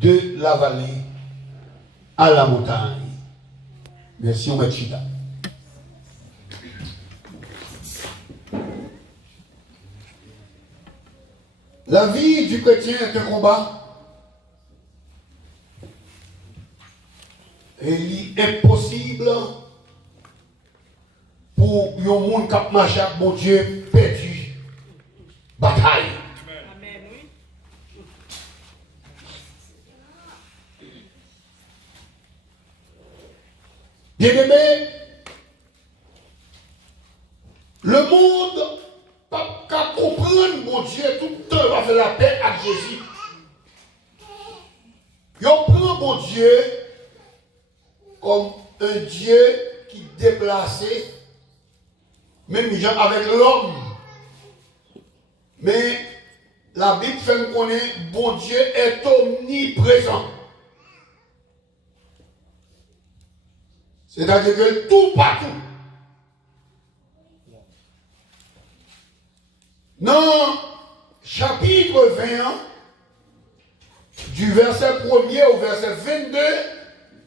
de la vallée à la montagne. Merci, on Chita. La vie du chrétien est un combat. Et il est impossible pour un monde qui a marché avec mon Dieu perdu. Bataille. Amen, oui. Bien-aimé, le monde pas qu'à comprendre mon Dieu tout le temps va faire la paix avec Jésus. Il prend mon Dieu comme un Dieu qui déplaçait, même avec l'homme. Mais la Bible fait nous connaître, bon Dieu est omniprésent. C'est-à-dire que tout partout. Dans chapitre 21, du verset 1er au verset 22,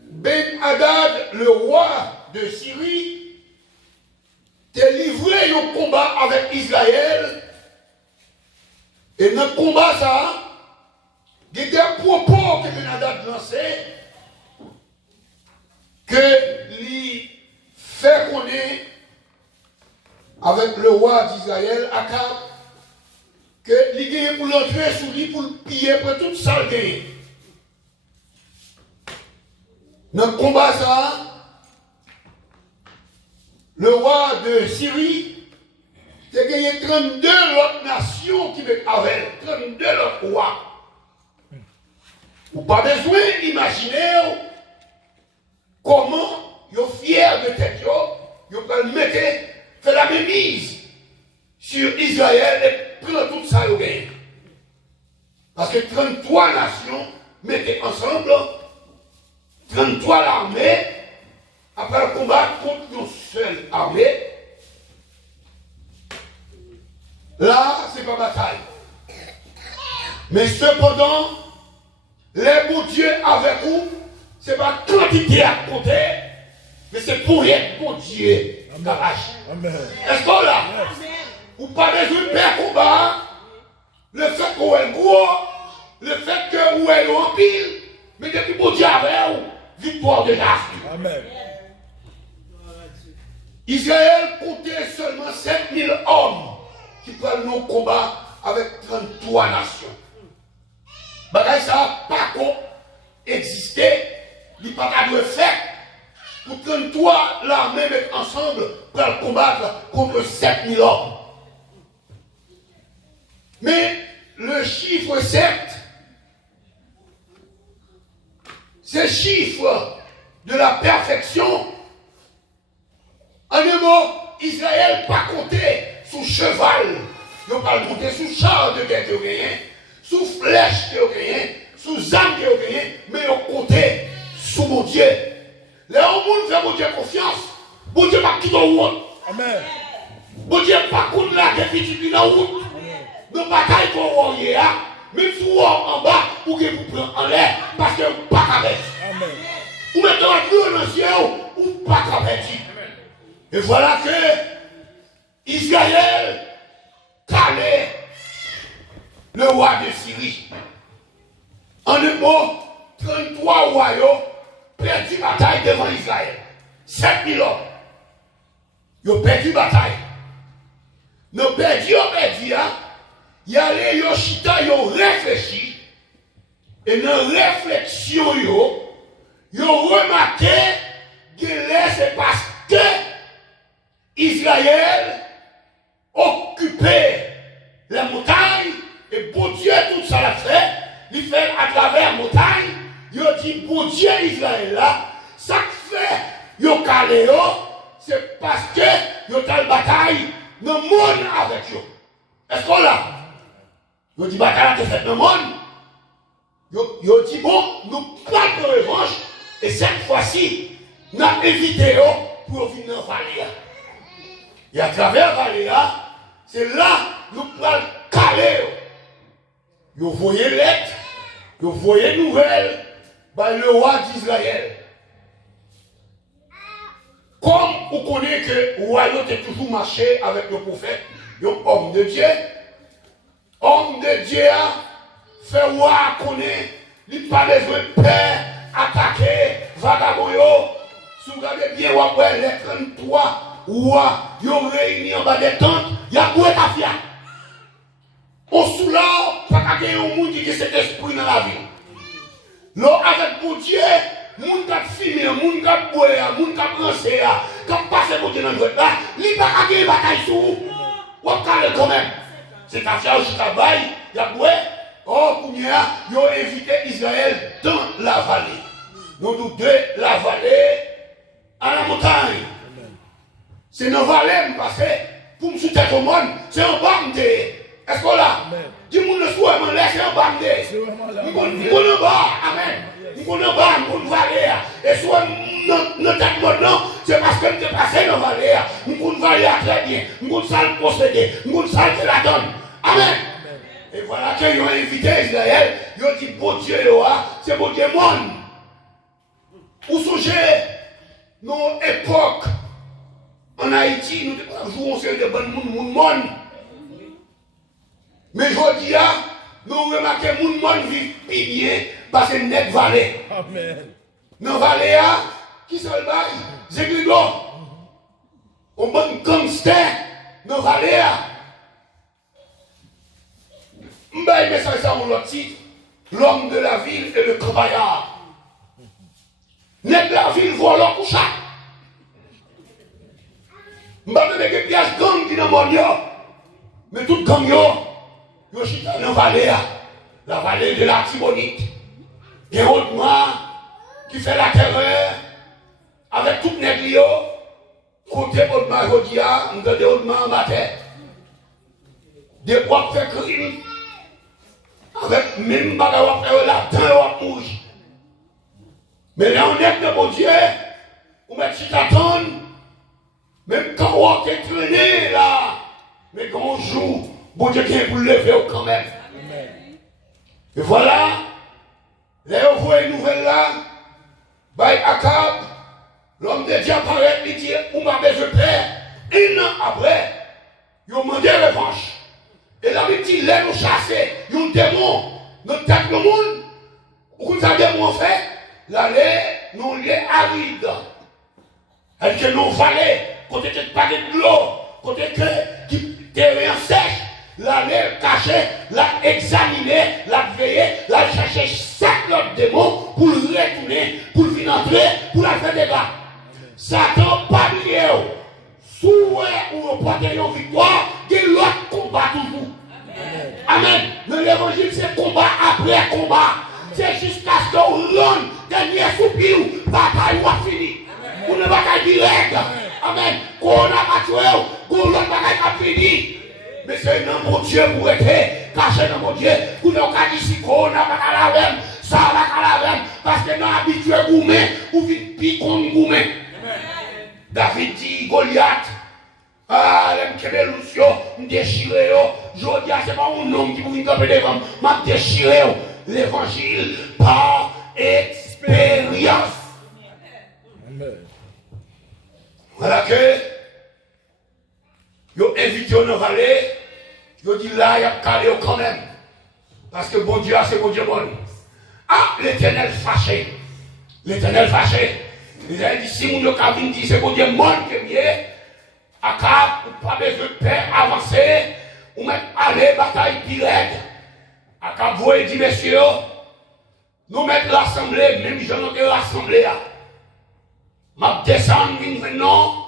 Ben-Hadad, le roi de Syrie, t'a livré un combat avec Israël. Et dans le combat, ça, il y a des propos que Ben-Hadad lançait, que lui fait connaître avec le roi d'Israël, Akab, que lui gagne pour l'entrer sous lui, pour le piller, pour tout ça le gagner. Dans le combat, ça, le roi de Syrie, a gagné 32 autres nations qui veulent avec 32 autres rois. Vous n'avez pas besoin d'imaginer comment ils sont fiers de tête, ils peuvent mettre, faire la même mise sur Israël et prendre tout ça au gain. Parce que 33 nations mettaient ensemble 33 l'armée, après le combat contre une seule armée. Là, c'est pas bataille. Mais cependant, les bons dieux avec vous, c'est pas quantité à côté, mais c'est pour être bon Dieu. Amen. Est-ce qu'on là? Vous parlez de père combat, le fait qu'on est gros, le fait que vous êtes en pile, mais depuis bon Dieu avec vous, victoire de l'Afrique. Amen. Israël comptait seulement 7000 hommes qui prennent nos combats avec 33 nations. Bagay ça n'a pas existé, il n'y a pas de fait. Pour 33 l'armée mettre ensemble pour combattre contre 7000 hommes. Mais le chiffre 7, c'est le chiffre de la perfection. En un mot, Israël pas compté sous cheval, ils n'ont pas compté sous char de guerre, sous flèche, sous arme, mais ils ont compté sous mon Dieu. Les hommes fait mon Dieu confiance. Mon Dieu pas quitter en route. Amen. Mon Dieu pas contre la déficit en route. Nos batailles qu'on a, même si vous en bas, ou que vous prenez en l'air, parce que vous pas avec. Amen. Ou maintenant, nous, dans le ciel, ou pas avec. Et voilà que Israël calait le roi de Syrie. En un mot, 33 royaumes perdu bataille devant Israël. 7000 hommes. Ils ont perdu bataille. Ils ont perdu, il y a les Yoshita, ils ont réfléchi. Et dans la réflexion, ils ont remarqué que c'est parce que Israël occupait la montagne et bon Dieu, tout ça l'a fait. Il fait à travers la montagne. Il dit, bon Dieu, Israël là, ça fait, il calé, c'est parce que il y a une bataille dans le monde avec eux. Est-ce qu'on l'a? Il dit, bataille est faite dans le monde. Il dit, bon, nous prenons de revanche, et cette fois-ci, nous avons évité pour venir dans la vallée. Et à travers la vallée, c'est là nous prenons caler. Vous voyez l'être. Vous voyez nouvelle, par le roi d'Israël. Comme vous connaissez que le royauté a toujours marché avec le prophète, un homme de Dieu. Homme de Dieu a fait roi connaître, il n'a pas besoin de peur, attaquer, vagabond. Si vous regardez bien, vous voyez les 33 rois, ils ont réuni en bas des tentes, il y a beaucoup de fiat. On soulard, pas qu'à gagner un monde qui a cet esprit dans la vie. Là, avec mon Dieu, moun qui filmé, moun qui boire, moun qui penser, qui passe pour Dieu dans le vote là, il n'y a pas qu'à gagner bataille sur vous. Ou calme quand même. C'est qu'à faire au Chitabaï, il y a boire. Oh, Kounia, ils ont invité Israël dans la vallée. Nous tous deux, la vallée à la montagne. C'est dans la vallée, parce que pour me soutenir au monde, c'est un bande. Est-ce qu'on l'a? Dis-moi le soir, je laisse un bande. Nous en bas, amen. Nous en bas, nous vallée. Et soit notre tête maintenant, c'est parce que nous sommes passés dans la vallée. Nous en vallée très bien. Nous en salle posséder. Nous en salle de la donne. Amen. Et voilà qu'ils ont invité Israël. Ils ont dit, bon Dieu, c'est bon Dieu, monde. Pour songez, nos époques, en Haïti, nous jouons sur des bonnes monde. Mais je dis, nous remarquons que les gens vivent plus bien parce que nous sommes vallée. Amen. Dans la vallée, qui sont le bail? Zégrigo. On va un gangster dans la vallée. Je vais mettre ça en l'autre titre. L'homme de la ville et le campagnard. Net de la ville voit leur coucha. Je vais donner des pièces gang qui dans le monde. Mais tout gang, yo chita dans la vallée de la Tibonite. Il y a un autre qui fait la terreur avec tout le nègre. Côté Audemars, je dis, nous avons des Audemars en matin. Des fois, fait crime. Avec même bagarre, faire la dent ou mouche. Mais là, on est de mon Dieu. On met chita tonne. Même quand on est traîné là. Mais quand on joue, bon Dieu qui est pour le lever quand même. Amen. Et voilà, là on voit une nouvelle là, by Akab, l'homme de Dieu apparaît, il dit, on m'a besoin de paix. Un an après, ils ont demandé revanche. Et là, il dit, là nous chasser, ils ont démon, notre tête de monde, où vous avez démon fait, là, nous les arides. Elle dit, nous vallées, côté qui pas de l'eau, côté qui terrain sèche, la cacher, la examiner, la veiller, la chercher 7 autres démons pour le retourner, pour le entrer, pour la faire des gars. Satan pas oublié. Souhait ou remporter une victoire, il y a l'autre combat toujours. Amen. Dans l'évangile, c'est combat après combat. C'est jusqu'à ce que l'homme dernier soupir, bataille ou fini. Pour ne pas direct. Amen. Quand on a battu, pour l'autre bataille a fini. Mais c'est dans mon Dieu pour être caché dans mon Dieu. Pour ne pas dire si on n'a pas la même, ça va pas la même. Parce que nous habitués à goumer, ou vite piquons goumer. David dit Goliath. Ah, les Lucio, me déchirer. Je dis, c'est pas un homme qui vous vient camper devant. M'a déchiré l'évangile par expérience. Voilà que, ils ont invité dans la vallée, ils ont dit là, il y a calé quand même. Parce que bon Dieu, c'est bon Dieu bon. Ah, l'Éternel fâché. L'Éternel fâché. Il a dit, si mon Dieu dit, c'est bon Dieu bon que bien. Akab, ou pas besoin de paix, avancer, ou même aller bataille direct. Akab, vous dit, messieurs, nous mettons l'assemblée, même si je n'ai l'assemblée. Ma descendre, maintenant,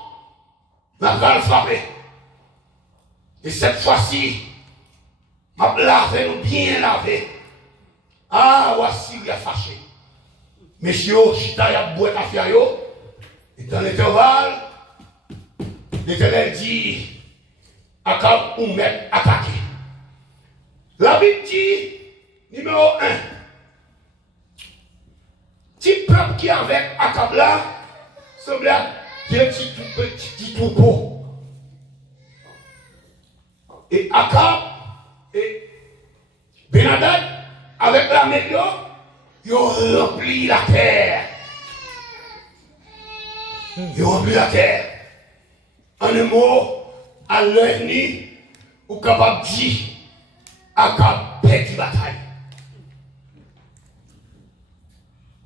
ma va le frapper. Et cette fois-ci, ma laver, nous bien laver. Ah, voici, il a fâché. Messieurs, chita y a boire ta fiayo, et dans l'intervalle, l'Éternel dit, Akab ou mettre attaquer. La Bible dit, numéro 1, petit peuple qui est avec Akab là, semblait des petits troupeaux. Et Akab et Benadad, avec la méthode, ils ont rempli la terre. Ils ont rempli la terre. En un mot, à l'œil nu, ou capable de dire, à capable de bataille.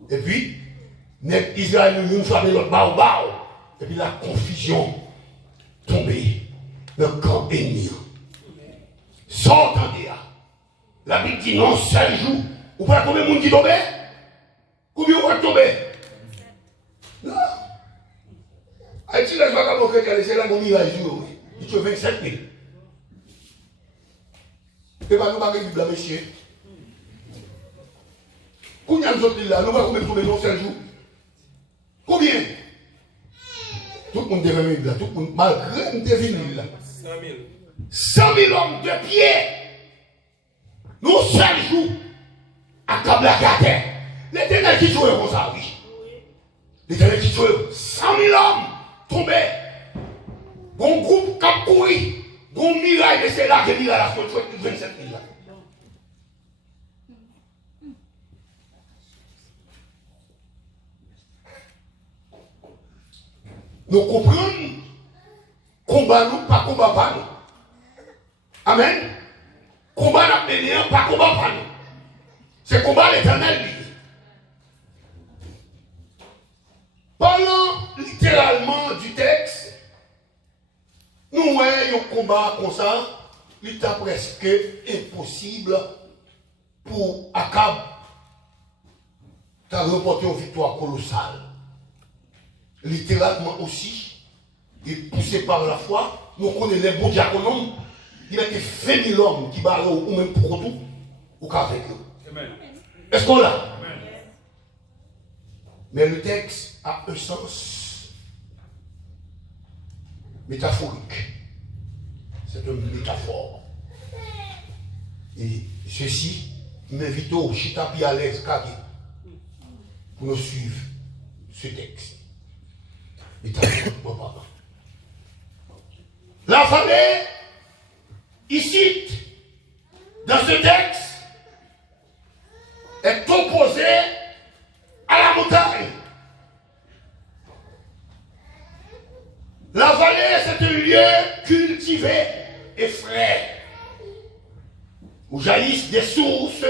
Et puis, Israël nous frappe l'autre bas. Et puis la confusion tombée dans le camp ennemi. Sans entendre. La Bible dit non, seul jour. Vous voyez combien de monde qui tombe? Combien vous va tomber? Non. Haïti, là, je vais pas montrer qu'elle est là, mon mirage, il tue 27 000. Et pas nous, pas que Bible, monsieur. Combien de autres là, nous va combien tomber dans seul jour? Combien? Tout le monde devait venir là, tout le monde, malgré nous devait venir là. 100 000 hommes de pied. Nous, seul jour, à câble à terre. L'Éternel qui jouait comme ça, oui. L'Éternel qui jouait 100 000 hommes tombés. Bon groupe qui a couru. Bon miraille, mais c'est là que miraille a fait 27 000 là. Nous comprenons. Combat nous, pas combat pas nous. Amen. Combat n'a mené, pas combat pas nous. C'est combat l'Éternel. Parlant littéralement du texte, nous voyons un combat comme ça, il est presque impossible pour Akab de remporter une victoire colossale. Littéralement aussi, et poussé par la foi, nous connaissons les bons diaconomes, il y a que 20 000 hommes qui barrent ou même pour tout, ou qu'avec eux. Est-ce qu'on l'a? Mais le texte a un sens métaphorique. C'est une métaphore. Et ceci m'invite au Chitapi à l'aise pour nous suivre ce texte. Métaphore. La vallée, ici, dans ce texte, est opposée à la montagne. La vallée, c'est un lieu cultivé et frais, où jaillissent des sources,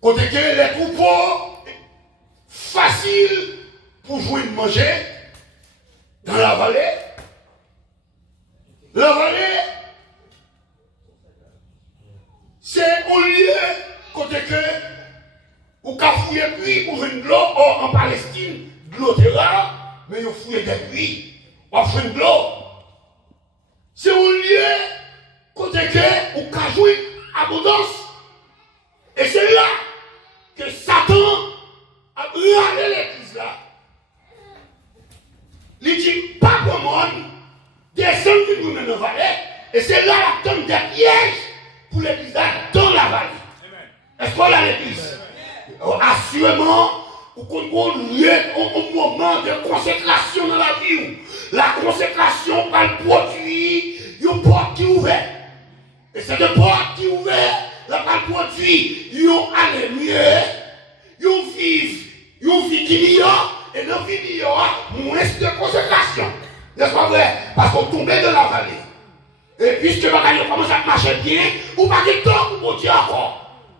côté que les troupeaux, faciles pour jouer de manger, dans la vallée. La vallée, c'est un lieu côté que ou qu'a fouillé puits pour une de l'eau. Or, en Palestine, de l'eau est rare, mais ils ont fouillé des puits pour faire de l'eau. C'est un lieu côté que ou qu'a joué abondance. Et c'est là que Satan a râlé l'église là. Il dit pas pour moi, descendre de nous dans la vallée, et c'est là la tombe des pièges pour l'église dans la vallée. Est-ce qu'on a l'église? Assurément, on un moment de consécration dans la vie. La consécration par le produit, une porte qui est ouverte. Et cette porte qui est ouverte, la par le produit, ils ont allé mieux, ils ont vie qui meilleure, et dans la vie il y aura moins de consécration. N'est-ce pas vrai? Parce qu'on tombait dans la vallée. Et puisque on commence à marcher bien, ou pas de temps pour dire encore.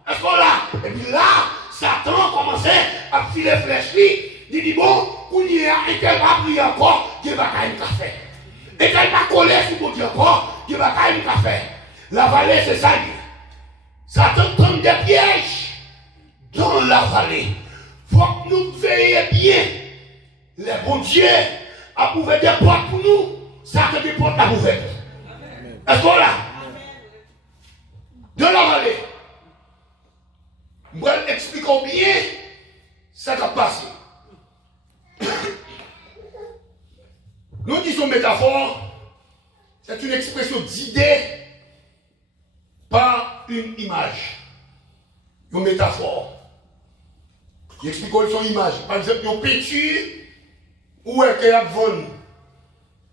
Est-ce qu'on l'a? Et puis là, Satan commençait à filer flèche. Il dit bon, qu'on y a, et qu'elle va prier encore, Dieu va faire un café. Et qu'elle va coller sur mon Dieu encore, Dieu va faire un café. La vallée, c'est ça. Satan tombe des pièges dans la vallée. Il faut que nous veillions bien. Les bons dieux a ouvert des portes pour nous. Satan des portes à ouvert. Est-ce qu'on l'a? De la vallée. Moi, expliquons bien ce qui a passé. Nous disons métaphore, c'est une expression d'idée par une image. Une métaphore. Expliquons son image. Par exemple, une peinture, où est-ce qu'il y a devant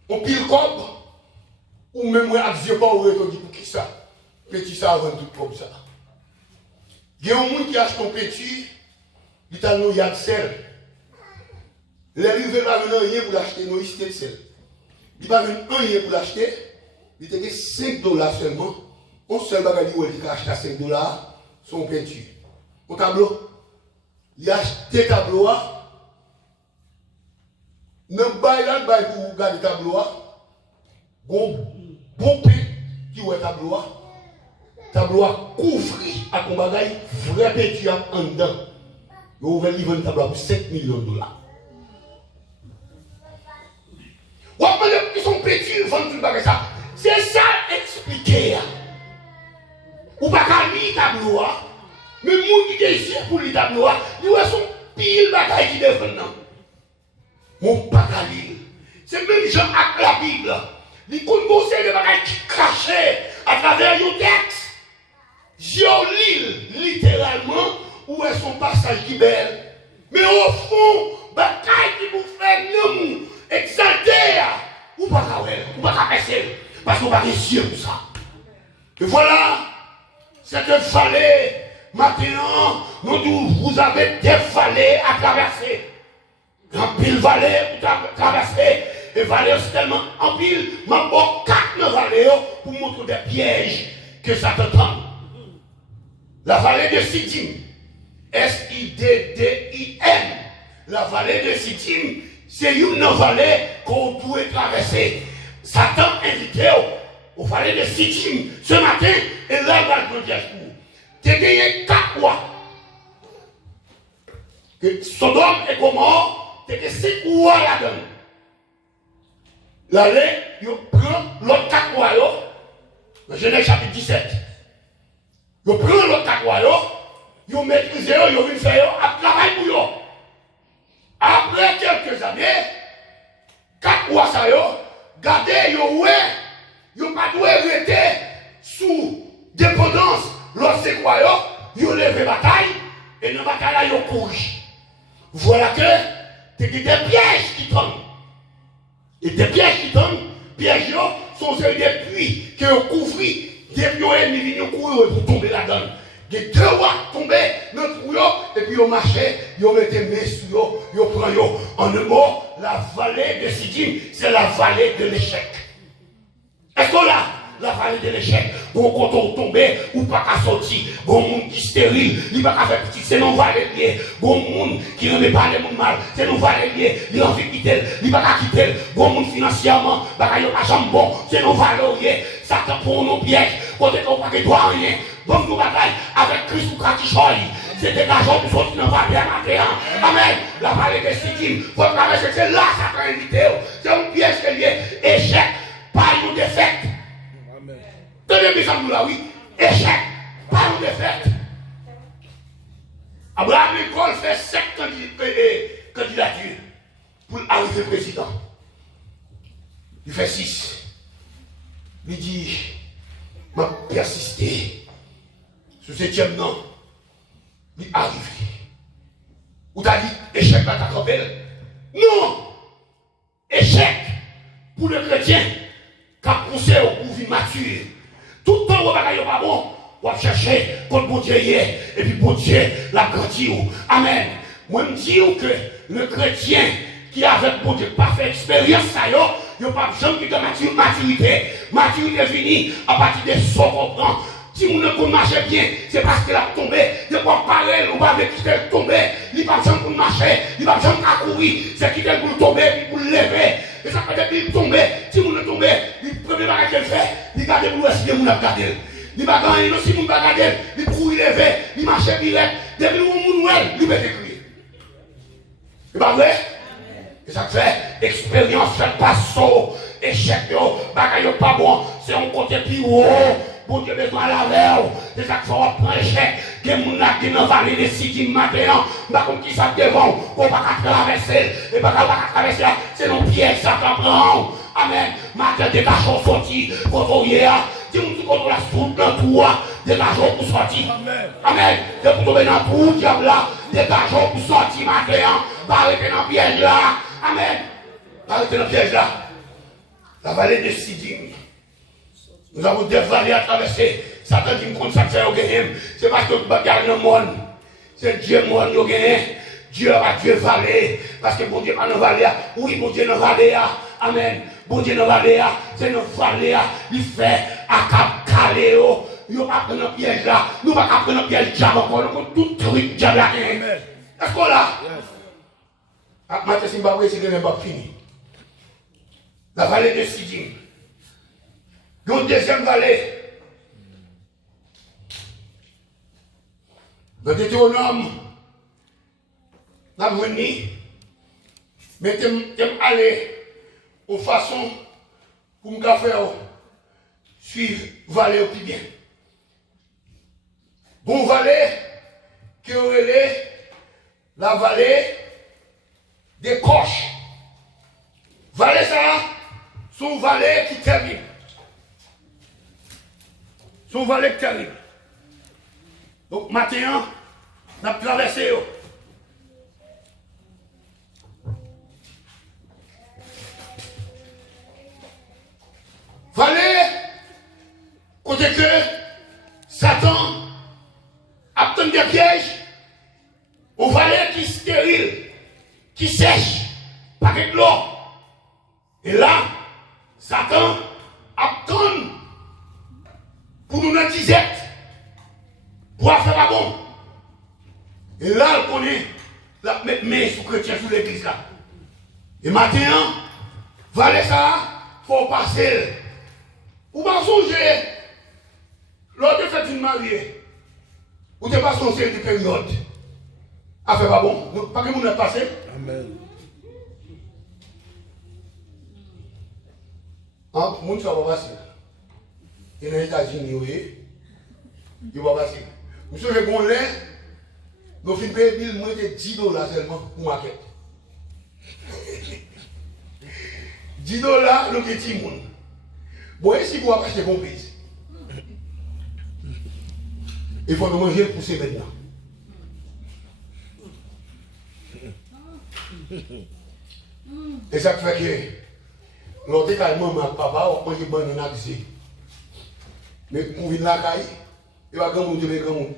on pile comme, ou même moi, à Dieu, pas où est-ce dit pour qui ça? Petit ça avant tout comme ça. Il y a un monde qui achète un petit, il a un yard sel. Les rivets ne vont rien pour l'acheter, non, il de sel. Il ne va rien pour l'acheter, il a 5 dollars seulement. On seul bagage il a acheté à 5 dollars son peinture. Au tableau, il a acheté tableau. Non, bail là, bail pour garder le tableau. Bon pain qui est tableau. Tableau couvert à ton bagage, vrai peinture en dedans. Il a ouvert le tableau pour 5 millions de dollars. Ou après, ils sont petits, ils vendent tout bagage ça. C'est ça expliqué. Ou pas qu'à lire tableau. Mais les gens qui sont ici pour lire tableau, ils sont pile bagages qui défendent. Mon pas qu'à lire. C'est même gens avec la Bible. Ils connaissent des bagages qui crachent à travers le texte. Je lis littéralement où est son passage qui est belle. Mais au fond, bagages qui vous fait non exalté, ou pas qu'à passer, parce qu'on va réussir pour ça. Et voilà, cette vallée, maintenant, vous avez des vallées à traverser. En pile vallée, vous traversez, et vallée c'est tellement en pile, mais bon, 4 vallées pour montrer des pièges que ça t'entend. La vallée de Siddim, S-I-D-D-I-M, la vallée de Siddim, c'est une vallée qu'on doit traverser. Satan invité au vallée de Siddim ce matin, et là, il va le dire pour vous. Tu as gagné 4 mois. Que Sodome et Gomorrhe, tu as gagné 5 mois là-dedans. Là, il prend l'autre 4 mois, le Genèse chapitre 17. Il prend l'autre 4 mois, il maîtrise, il vient faire un travail pour eux. Après quelques années, 4 mois, ça y est, gardez, ils n'ont pas dû rester sous dépendance. Lorsque quoi, ils ont levé bataille, et dans la bataille, ils ont couru. Voilà que, c'est des pièges qui tombent. Et des pièges qui tombent, pièges sont des puits qui ont couvert, des ennemis qui ont couru pour tomber là-dedans. Les 2 rois tombaient dans le trou, et puis ils marchaient, ils mettaient mes sur eux, ils prenaient eux. En un mot, la vallée de Siddim, c'est la vallée de l'échec. Est-ce que là, la vallée de l'échec, bon, quand on tombe, ou pas qu'à sortir, bon monde qui stérile, il va qu'à faire petit, c'est non vallée liée, bon monde qui ne met pas les monde mal, c'est non vallée liée, il en fait quitter, il va qu'à quitter, bon monde financièrement, bah il n'y a pas jamais bon, c'est non vallée liée, ça te prend nos pièges, quand on ne peut pas rien. Bon, nous bataille avec Christ ou Kratichoy. C'est dégageant pour sortir dans la vallée matin. Amen. La vallée de Siddim. Faut traverser, c'est là ça t'a invité. C'est un piège qui est lié. Échec, pas une défaite. Amen. Tenez bien ça, nous là, oui. Échec, pas une défaite. Abraham Lincoln fait 7 candidatures pour arriver président. Il fait 6. Il dit, m'a persisté. Ce 7e nom, il arrive. Ou t'as dit, échec dans ta campelle? Non! Échec pour le chrétien qui a poussé au vie mature. Tout le temps où on va pas bon, on va chercher contre bon Dieu hier, et puis bon Dieu l'a grandi. Amen. Moi, je me dis que le chrétien qui a avec bon Dieu pas fait expérience, ça y est, il n'y a pas besoin de maturité. Maturité finie à partir de ce qu'on comprend. Si vous ne marchez bien, c'est parce qu'elle a tombé. Il ne pas parler, ou pas avec qui elle tombe. Il n'y a pas besoin de marcher, il n'y a pas besoin de courir. C'est qui elle pour tomber, puis pour lever. Et ça fait depuis qu'il tombe. Si vous ne tombez, le premier bagage qu'elle fait, il garde pour essayer de vous garder. Il va gagner, si vous ne regardez, il court, il lever, il marche, il lève. Depuis vous ne il va écrire. C'est pas vrai? Et ça fait expérience, fait pas saut, échec, bagage pas bon, c'est un côté plus haut. Bon Dieu, besoin de la verre. C'est ça qu'il faut prendre échec. Que mon qui dans la vallée de Siddim maintenant, bah comme qui ça devant, on va pas traverser. Et pas traverser, c'est nos pieds, ça prend. Amen. Matin, des cachons sortis, quand hier, si vous contre la soupe dans tout, des cachons pour sortir. Amen. C'est pour tomber dans tout, diable là, des cachons pour sortir matin, pas arrêter dans le piège là. Amen. Pas arrêter dans le piège là. La vallée de Siddim. Nous avons des vallées à traverser. Satan dit me ça fait au gagner. C'est parce que bagarre dans le monde. C'est Dieu monde au gagner. Dieu va Dieu valer. Parce que bon Dieu pas dans vallée. Oui, bon Dieu dans vallée. Amen. Bon Dieu dans vallée. C'est dans vallée. Il fait à cap caléo. Nous pas prendre un piège là. Nous pas prendre un piège diable encore. Tout truc diable là. Est-ce qu'on là? Maintenant, Zimbabwe, c'est même pas fini. La vallée de Sidim. Une deuxième vallée. Le Deutéronome. La venu. Mais t'aimes aller aux façons pour me faire suivre vallée au plus bien. Bon vallée qui aurait la vallée des coches. Vallée ça, son vallée qui termine. Son vallée qui termine. Donc maintenant, on a traversé. Vallée, côté que Satan a obtenu des pièges, au vallée qui stérile, qui sèche, pas de l'eau. Et là, Satan obtenu pour nous une disette, pour faire pas bon. Et là, on connaît la mettre main sur chrétien sur l'église là. Et maintenant, vallée ça, faut passer. Ou pas songer, l'autre fait une mariée, ou t'es pas songer de période. Affaire pas bon, pas que vous n'êtes passé. Amen. Ah, mon ne va pas passer. Et dans les États-Unis, oui, il va passer. Monsieur, je bon lait, nous finissons payer 10 dollars seulement pour maquette. 10 dollars, nous avons petit monde. Bon, et si vous avez acheté comprise, il faut nous manger pour ces maintenant. Et ça fait que l'autre carrément, papa, on mange bon en accès. Mais pour venir la caille, il va grand monde, grand monde.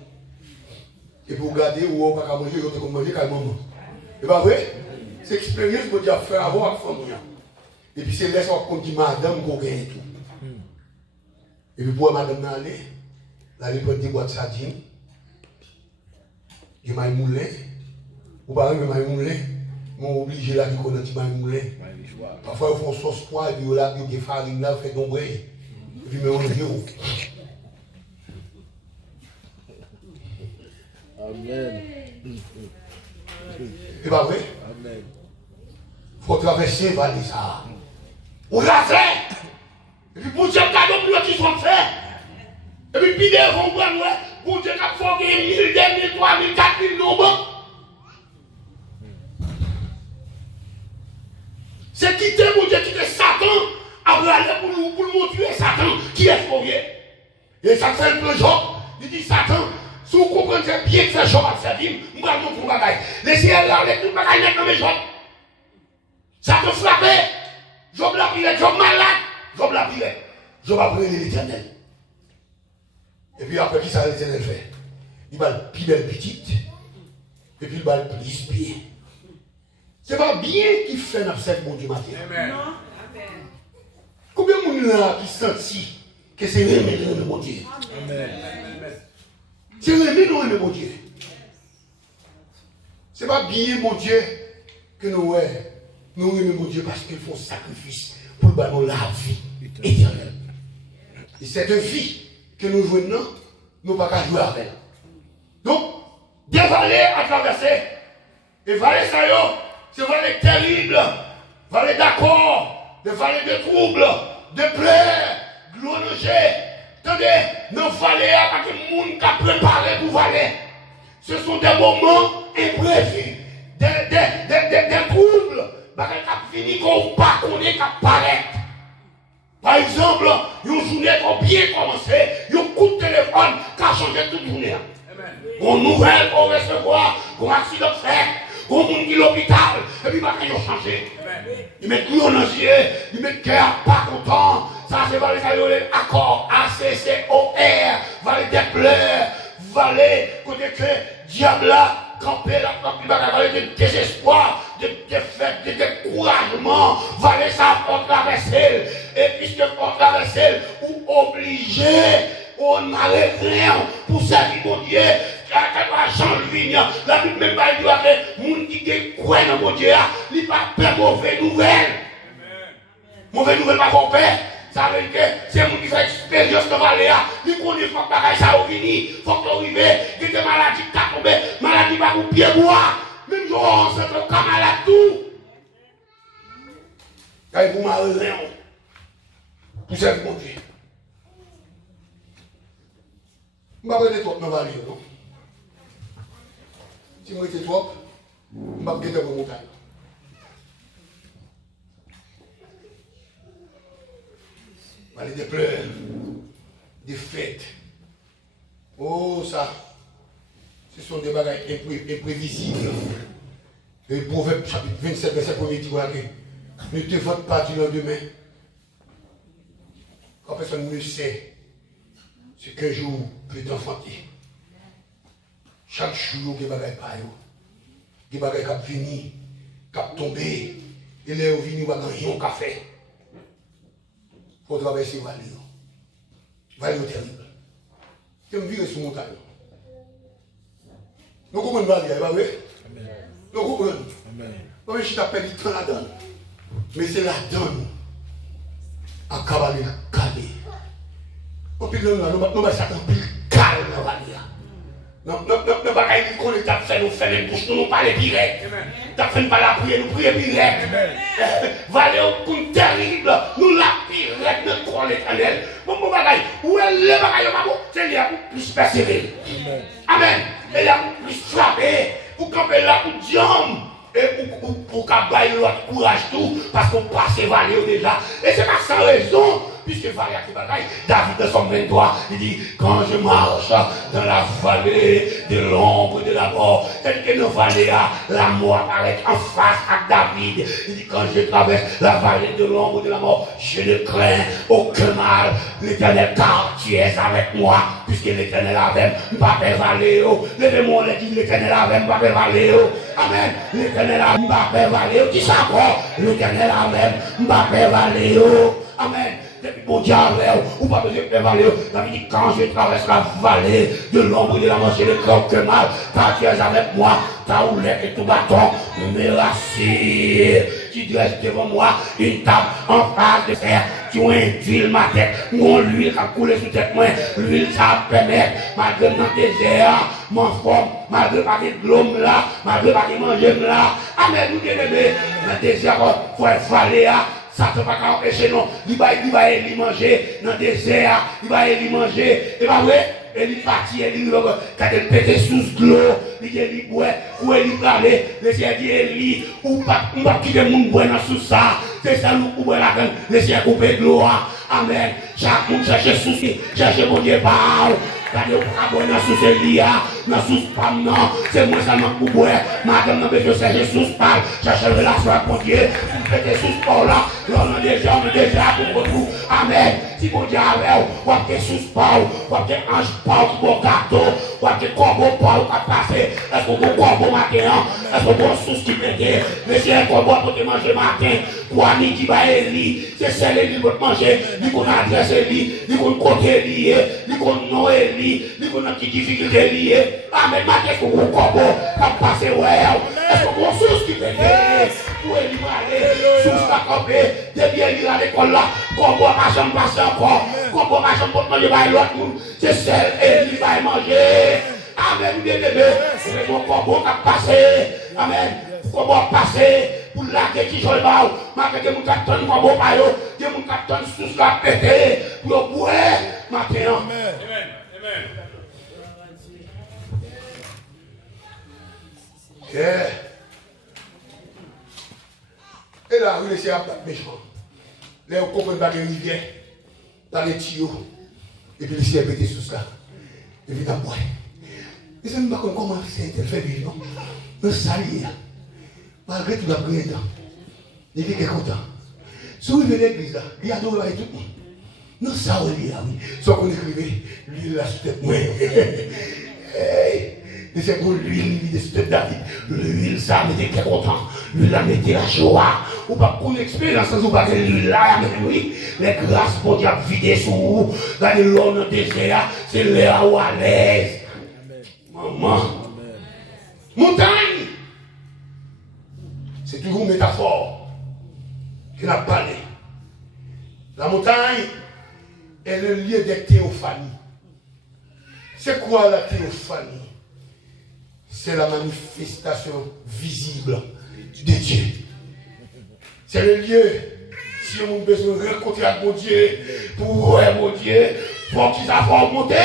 Et pour garder ou on va pas manger, on va manger carrément. Et pas vrai? C'est l'expérience que Dieu a fait avant avec la famille. Et puis c'est là qu'on dit madame qu'on gagne tout. Et puis pour madame aller, là il prend des boîtes de sardines. Il m'a moulin. Ou pas même m'a moulin. On obligé là qu'on a dit m'a moulin. Parfois ils font sauce poids et puis là il y a des farines là fait d'ombre. Et puis mais on le dit. Amen. C'est pas vrai? Amen. Il faut traverser vallée ça. On l'a fait. Et puis pour Dieu, cadeau pour qui sont faits. Et puis puis des vont prendre, pour Dieu, qu'il faut gagner 1000, 2000, 3000, 4000 nombres. C'est quitter pour Dieu, quitter Satan, après aller pour le montrer Satan qui est fauvé. Et ça fait le peu Job. Il dit Satan, si vous comprenez bien que c'est Job à faire, vous allez vous bagaille. Laissez aller tout bagaille dans mes Job. Ça te frappe. Job l'a pris, Job malade. Job l'a pris. Job a pris l'Éternel. Et puis après, qui ça l'Éternel fait? Il va le plus belle petite. Et puis il va le plus bien. C'est pas bien qu'il fait dans cette bon Dieu matin. Amen. Combien de monde là qui sentit que c'est aimer le bon Dieu? Amen. C'est aimer le bon Dieu. C'est pas bien mon Dieu que nous aimons mon Dieu parce qu'ils font sacrifice pour nous la vie éternelle. Et cette vie que nous jouons, nous ne pouvons pas jouer avec. Donc, des vallées à traverser. Et vallées, ça y est, c'est vallées terribles, vallées d'accord, des vallées de troubles, de pleurs, de l'onager. Attendez, nos vallées, parce que le monde a préparé pour vallées. Ce sont des moments imprévus, des troubles, parce qu'on fini qu'on pas connaît qu'à paraître. Par exemple, une journée qui a bien commencé, un coup de téléphone qui a changé toute journée. Une nouvelle qu'on recevoir, un accident fait, un monde qui est l'hôpital, et puis maintenant ils ont changé. Ils mettent tout en yeux, ils mettent cœur pas content. Ça c'est pas les accords, ACCOR, vallée des pleurs, vallée côté que diable là, campé là, vallée de désespoir, de défaite, de découragement, vallée ça pour traverser, et puisque pour traverser, ou obligé, on n'arrête rien pour servir mon Dieu. La Bible même pas dit que les gens qui croient dans mon Dieu, ils ne pas peur mauvaise nouvelle. Mauvaise nouvelle pas qu'on peur. Ça veut dire que c'est les gens qui font expérience dans la vallée, ils connaissent que ça va venir, il faut que arrive, il y a des maladies qui sont tombées, maladies pas pour pied bois, même si on se trouve comme malade tout. Quand vous m'avez rien, pour servir mon Dieu. Je ne vais pas être trop dans la vallée, non? Si je suis trop, je ne vais pas être dans la montagne. Vallée des pleurs, des fêtes. Oh, ça, ce sont des bagages imprévisibles. Le Proverbe chapitre 27, verset 1er dit que ne te vote pas du lendemain. Quand personne ne sait ce qu'un jour peut t'enfanter. Chaque jour, il y a des bagages pareils. Des bagages qui viennent, qui tombent. Et les gens viennent, ils vont gagner un café. Il faut traverser la vallée. Vallée terrible. Tu me vivre sur la montagne. Nous comprenons la vallée, pas vrai? Nous comprenons. Pas même si tu as perdu du temps là-dedans. Mais c'est là-dedans. À cavaler la calée. On peut nous mettre ça dans le calme dans la vallée. Non, pas qu'on est fait, nous faire les bouches, nous parler direct. Nous fait pas la prière, nous prier direct. Vallée au coup terrible, nous la direct, nous croyons l'éternel. Bon, bagaille, où est le bagaille, c'est là pour plus persévérer. Amen. Et là pour plus frapper, pour camper là pour diam. Et pour qu'abailler l'autre courage tout, parce qu'on passe vallée déjà. Et c'est pas sans raison. Puisque Valéa qui bagaille, David de son 23, il dit, quand je marche dans la vallée de l'ombre de la mort, c'est-à-dire que dans la vallée, la mort apparaît en face à David. Il dit, quand je traverse la vallée de l'ombre de la mort, je ne crains aucun mal, l'Éternel, car tu es avec moi, puisque l'Éternel avait Mbappé Valéo. Levez-moi, on dit, l'Éternel avait Mbappé Valéo. Amen. L'Éternel avait Mbappé Valéo. Qui ça encore? L'Éternel avait Mbappé Valéo. Amen. Depuis mon Dieu, ou pas besoin de faire vallée. David dit, quand je traverse la vallée de l'ombre de la mort, je ne crains que mal, car tu es avec moi, ta houlette et tout bâton me rassure. Tu dresses devant moi une table en face de fer, tu induis ma tête, mon l'huile qui a coulé sous tête, moi, l'huile ça permet, malgré dans le désert, mon forme, malgré pas de l'homme là, malgré pas de manger là, amen, nous bien-aimés, dans le désert, il faut être vallée. Ça ne peut pas empêcher non. Il va aller manger dans le désert. Il va aller manger. Et pas vrai? Et il partit, il va péter sous l'eau. Il dit, boit, ou il va aller. Laissez dire, ou pas quitter le monde boire sous ça. C'est ça, nous boire la canne. Laissez couper de l'eau. Amen. Chaque monde cherche souci. Cherche mon Dieu, parle. Regardez, vous pouvez boire sous ce lit, dans sous pam, non. C'est moi seulement pour boire. Madame, non, mais je cherche sous pam. Cherche une relation avec mon Dieu. Vous faites sous pam là. On a déjà pour vous. Amen. Si mon Dieu avait, vous avez sous pam, vous avez ange pam pour gâteau, vous avez corbeau pam pour passer. Est-ce que vous corbeau matin? Est-ce que vous sous qui mettez? Monsieur, un corbeau pour te manger matin. Pour Annie qui va éli, c'est celle qui va manger. Il qu'on adresse lui, il qu'on côté lié, il qu'on noé lui, il qu'on a qui difficulté lié. Amen. Matin, est-ce que vous corbeau qui passe ouais? Est-ce que vous sous qui mettez? Pour aller sous sa copée, depuis aller à l'école là, corbeau ma chambre passe encore, corbeau ma chambre pour manger par l'autre monde, c'est celle qui va manger. Amen, bien-aimé, c'est mon corbeau qui a passé. Amen. Corbeau passé pour laquer qui joue le bal. Malgré que mon capitaine corbeau par eux, que mon capitaine sous la pété, pour boire matin. Amen. Amen. Yeah. Et là, vous laissez à méchant. Là, vous comprenez pas les rivières, dans les tuyaux, et puis laissez péter sous ça. Et puis d'abord. Et ça ne me pas comment c'est fait vivre, non? Le salier, malgré tout la prière, il est content. Si vous venez à l'église, il y a deux tout le monde. Non, ça, oui, oui. Sauf qu'on écrivait, l'huile là, sur tête moi. Et c'est pour l'huile, de David. L'huile, ça, m'était très content. L'huile, là, m'était la joie. Ou pas pour l'expérience, ou pas que l'huile là, oui. Les grâces pour Dieu vider sur vous. Dans l'eau, dans le désert, c'est l'air ou à l'aise. Maman. Montagne. C'est toujours une métaphore qu'il a parlé. La montagne est le lieu des théophanies. C'est quoi la théophanie? C'est la manifestation visible de Dieu. C'est le lieu, si on a besoin de rencontrer avec mon Dieu, pour voir mon Dieu, pour qu'ils aient monté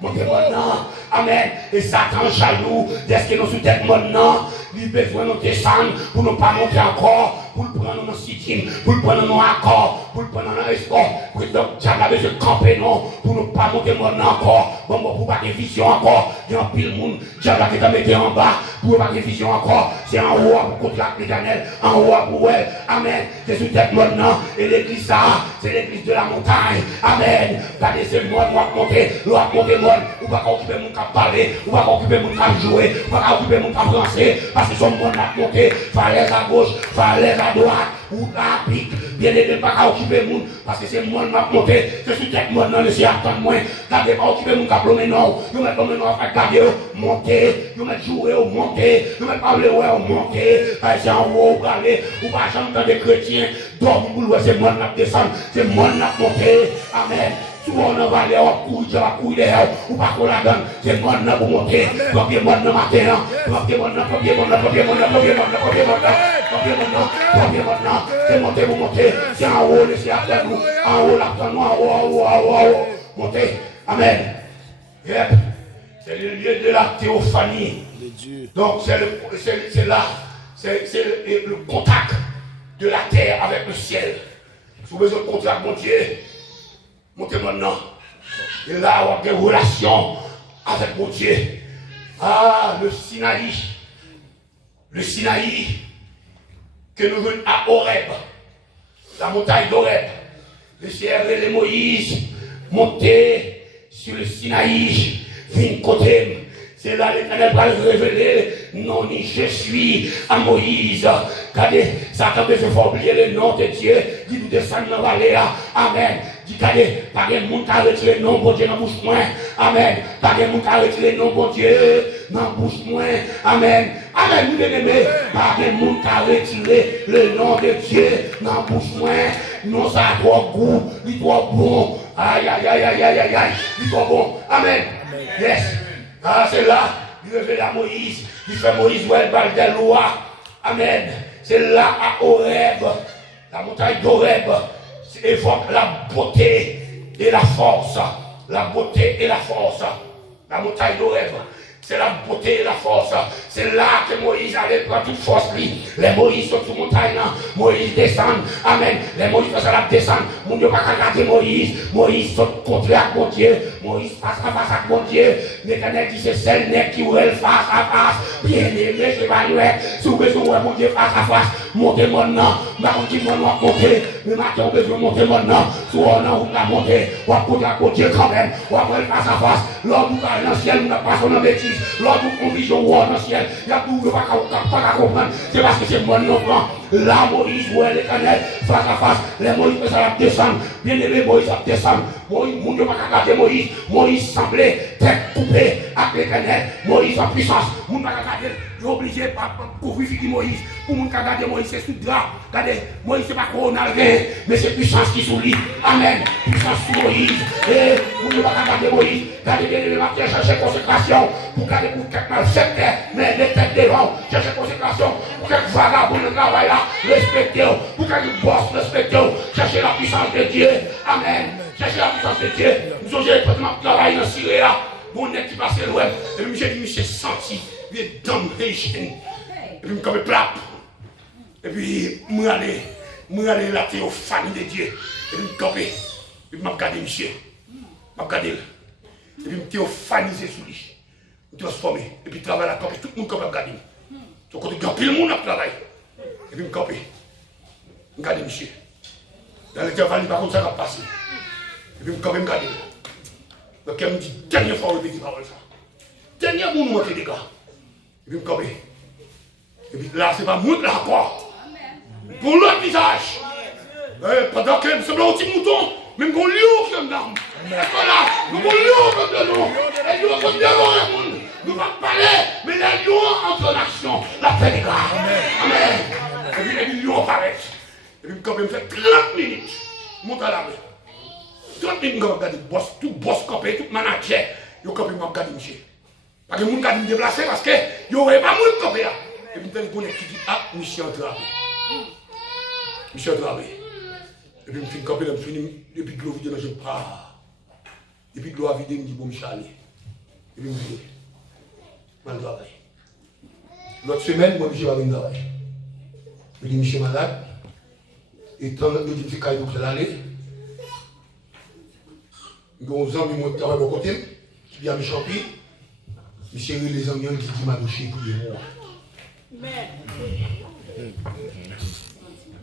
maintenant. Amen. Et Satan jaloux, dès que nous sommes tête maintenant, il a besoin de nous descendre pour ne pas monter encore, pour le prendre dans le sitim, pour le prendre dans l'accord, pour le prendre dans l'espoir, pour le diable a besoin de camper non, pour ne pas monter maintenant encore, bon, pour pas de vision encore, il y a un pile monde, diable qui t'a mis en bas, pour pas de vision encore, c'est en haut pour contre l'éternel, en haut pour elle, amen, c'est sous tête maintenant, et l'église ça, c'est l'église de la montagne, amen, pas laisser moi, monter, moi, ou pas occuper mon cap parler, ou pas occuper mon cap jouer, ou pas occuper mon cap danser, parce que son monde a monté, falaise à gauche, falaise à droite, ou à pique, bien aimé, pas occuper mon, parce que c'est moi qui m'a monté, c'est sous tête moi, non, c'est attendre moi, gardez pas occuper mon cap, mais non, vous mettez comme non, garder, monter, vous mettez jouer, monter, vous mettez parler, monter, c'est en haut, aller, ou pas chanter des chrétiens, dormir, c'est moi qui descendre, c'est moi qui monter, amen. Souvent on va aller au couille derrière, ou pas qu'on la donne, c'est moi pour monter, combien de monde matin, combien de c'est monter pour monter, c'est en haut, c'est après nous, en haut, là, en haut, monter, amen. C'est le lieu de la théophanie. Donc c'est là, c'est le contact de la terre avec le ciel. Si vous avez besoin de contact, mon Dieu, montez maintenant. Et là, on a des relations avec mon Dieu. Ah, le Sinaï. Le Sinaï que nous venons à Horeb. La montagne d'Horeb. Le ciel et les Moïse monter sur le Sinaï. Fin côté. C'est là l'Éternel va révéler, non, ni je suis à Moïse. Regardez, Satan peut se faire oublier le nom de Dieu, dit nous descendre dans la vallée. Amen. Dit, regardez, pas de monde qui a retiré le nom de Dieu dans la bouche moins. Amen. Pas de monde qui a retiré le nom de Dieu dans la bouche moins. Amen. Amen, nous bien-aimés. Pas de monde qui a retiré le nom de Dieu dans la bouche moins. Non, ça a trop goût, il doit bon. Aïe, aïe, aïe, aïe, aïe, aïe, aïe, il doit bon. Amen. Yes. Ah, c'est là, il révèle à Moïse, il fait Moïse où elle parle des lois. Amen. C'est là à Horeb, la montagne d'Horeb, évoque la beauté et la force. La beauté et la force. La montagne d'Horeb, c'est la beauté et la force. C'est là que Moïse allait prendre toute force. Les Moïse sont sur la montagne, Moïse descend. Amen. Les Moïse font ça, descendre. Mon Dieu va regarder Moïse. Moïse saute contre à mon Dieu. Moïse face à face à mon Dieu. L'Éternel dit c'est celle qui ouvre face à face. Bien aimé, je vais lui. Si vous besoin de mon Dieu face à face, montez maintenant. Ma continue à monter. Mais maintenant, on besoin de monter maintenant. Soit on a où la monter. On va côté à côté quand même. On va prendre face à face. Lors du dans le ciel, on n'a pas son bêtise. Lors du vision dans le ciel. Il y a tout le pas à comprendre. C'est parce que c'est mon nom. Là, Moïse, où est l'Éternel, face à face. Les Moïse, ça va descendre. Bien aimé, Moïse va descendre. Moïse, mon Dieu, va regarder Moïse. Moïse semblait tête coupée avec l'Éternel. Moïse en puissance. Mon Dieu, va regarder. Il est obligé pour vérifier Moïse. Pour mon regarder Moïse, c'est sous drap. Regardez, Moïse, c'est pas corona, mais c'est puissance qui sous lui. Amen. Puissance sur Moïse. Et mon Dieu, va regarder Moïse. Regardez bien aimé, va chercher consécration. Pour garder pour quelques malfaiteurs, mais les têtes devant, chercher consécration. Pour quelques vagabonds de travail là, respectez-vous. Pour quelques boss, respectez-vous. Cherchez la puissance de Dieu. Amen. Cherchez la puissance de Dieu. Nous avons présentement travail dans Syrie là. Mon nez qui passe loin. Et puis j'ai dit, j'ai senti des damnation. Et puis comme plat. Et puis moi aller la théophanie de Dieu. Et puis camper. Et puis m'a regardé monsieur. M'a regardé. Et puis me théophaniser sous lui. Transformer. Et puis travailler la camper. Tout le monde camper regarder. Donc quand camper le monde a travaillé. Et puis me camper. Regardez monsieur. Dans le travail, par contre ça va passer. Et puis, quand même, regardez. Donc, elle me dit, dernière fois, on dit parole ça. Dernière fois, nous manquons des gars. Et puis, quand même. Et puis, là, c'est pas moi là encore. Pour l'autre visage. Pendant que me semble un petit mouton, même qu'on lion qui est dans. Est-ce là, nous avons lion comme de nous. Et nous avons devant le monde. Nous allons parler, mais les lions entrent en action. La paix des gars. Amen. Et puis, les lions apparaissent. Et puis, quand même, fait 30 minutes. Monte à la main. 30 minutes, je regarde tout boss campé, tout manager. Je campé, je regarde monsieur. Parce que les gens me déplacer parce que il n'y aurait pas de campé. Et puis, je me qui dit, ah, monsieur Andrade. Monsieur Andrade. Et puis, je me finis campé, je me finis, et puis, l'eau vide dans le bras. Et puis, l'eau a vidé, je me dis, bon, Michel, allez. Et puis, je me dis, je vais travailler. L'autre semaine, moi, Michel va venir travailler. Je dis, Michel malade. Et tant que je dis, je vais aller. Nous avons mis mon travail de côté, qui vient me champi. Monsieur les amis qui dit m'a touché pour les mois.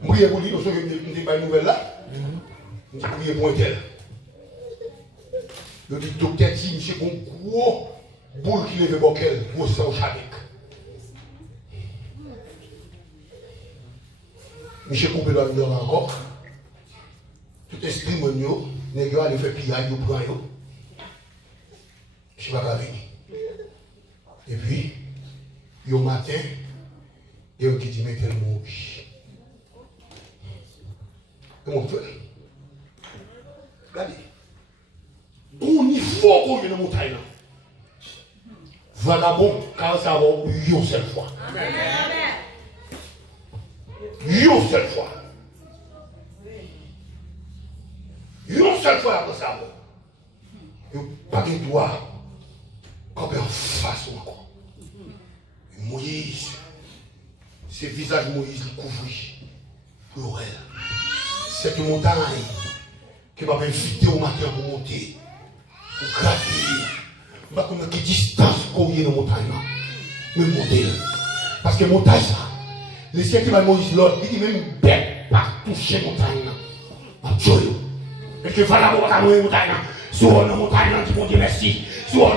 Moi, je vous dis, je ne dis pas une nouvelle là. Je dis pour un tel. Je dis, docteur dit, monsieur, un gros boule qui lève boquel, gros sang au chabec. Monsieur coupé dans le encore. Tout esprit mon yo, les gars, ils font pillage, ils prennent yo. Je ne suis pas venir. Et puis, au matin, il y a un qui dit, mais tellement oui. Et mon frère, regardez, bon niveau qu'on vient dans la montagne, vagabond, car ça va une seule fois. Une seule fois. Une seule fois après ça, il n'y a pas de droit comme en face encore. Moïse, ce visage de Moïse le couvrit. Pour elle. Cette montagne qui m'a invité au matin pour monter, pour gravir. Je ne sais pas quelle distance qu'on y a dans la montagne. Mais monter. Parce que montagne, ça, le ciel qui m'a Moïse l'autre, il dit même bête pas toucher la montagne. Ma joie. Est-ce que voilà pour la montagne? Sur la montagne, dit bon Dieu merci. Sur la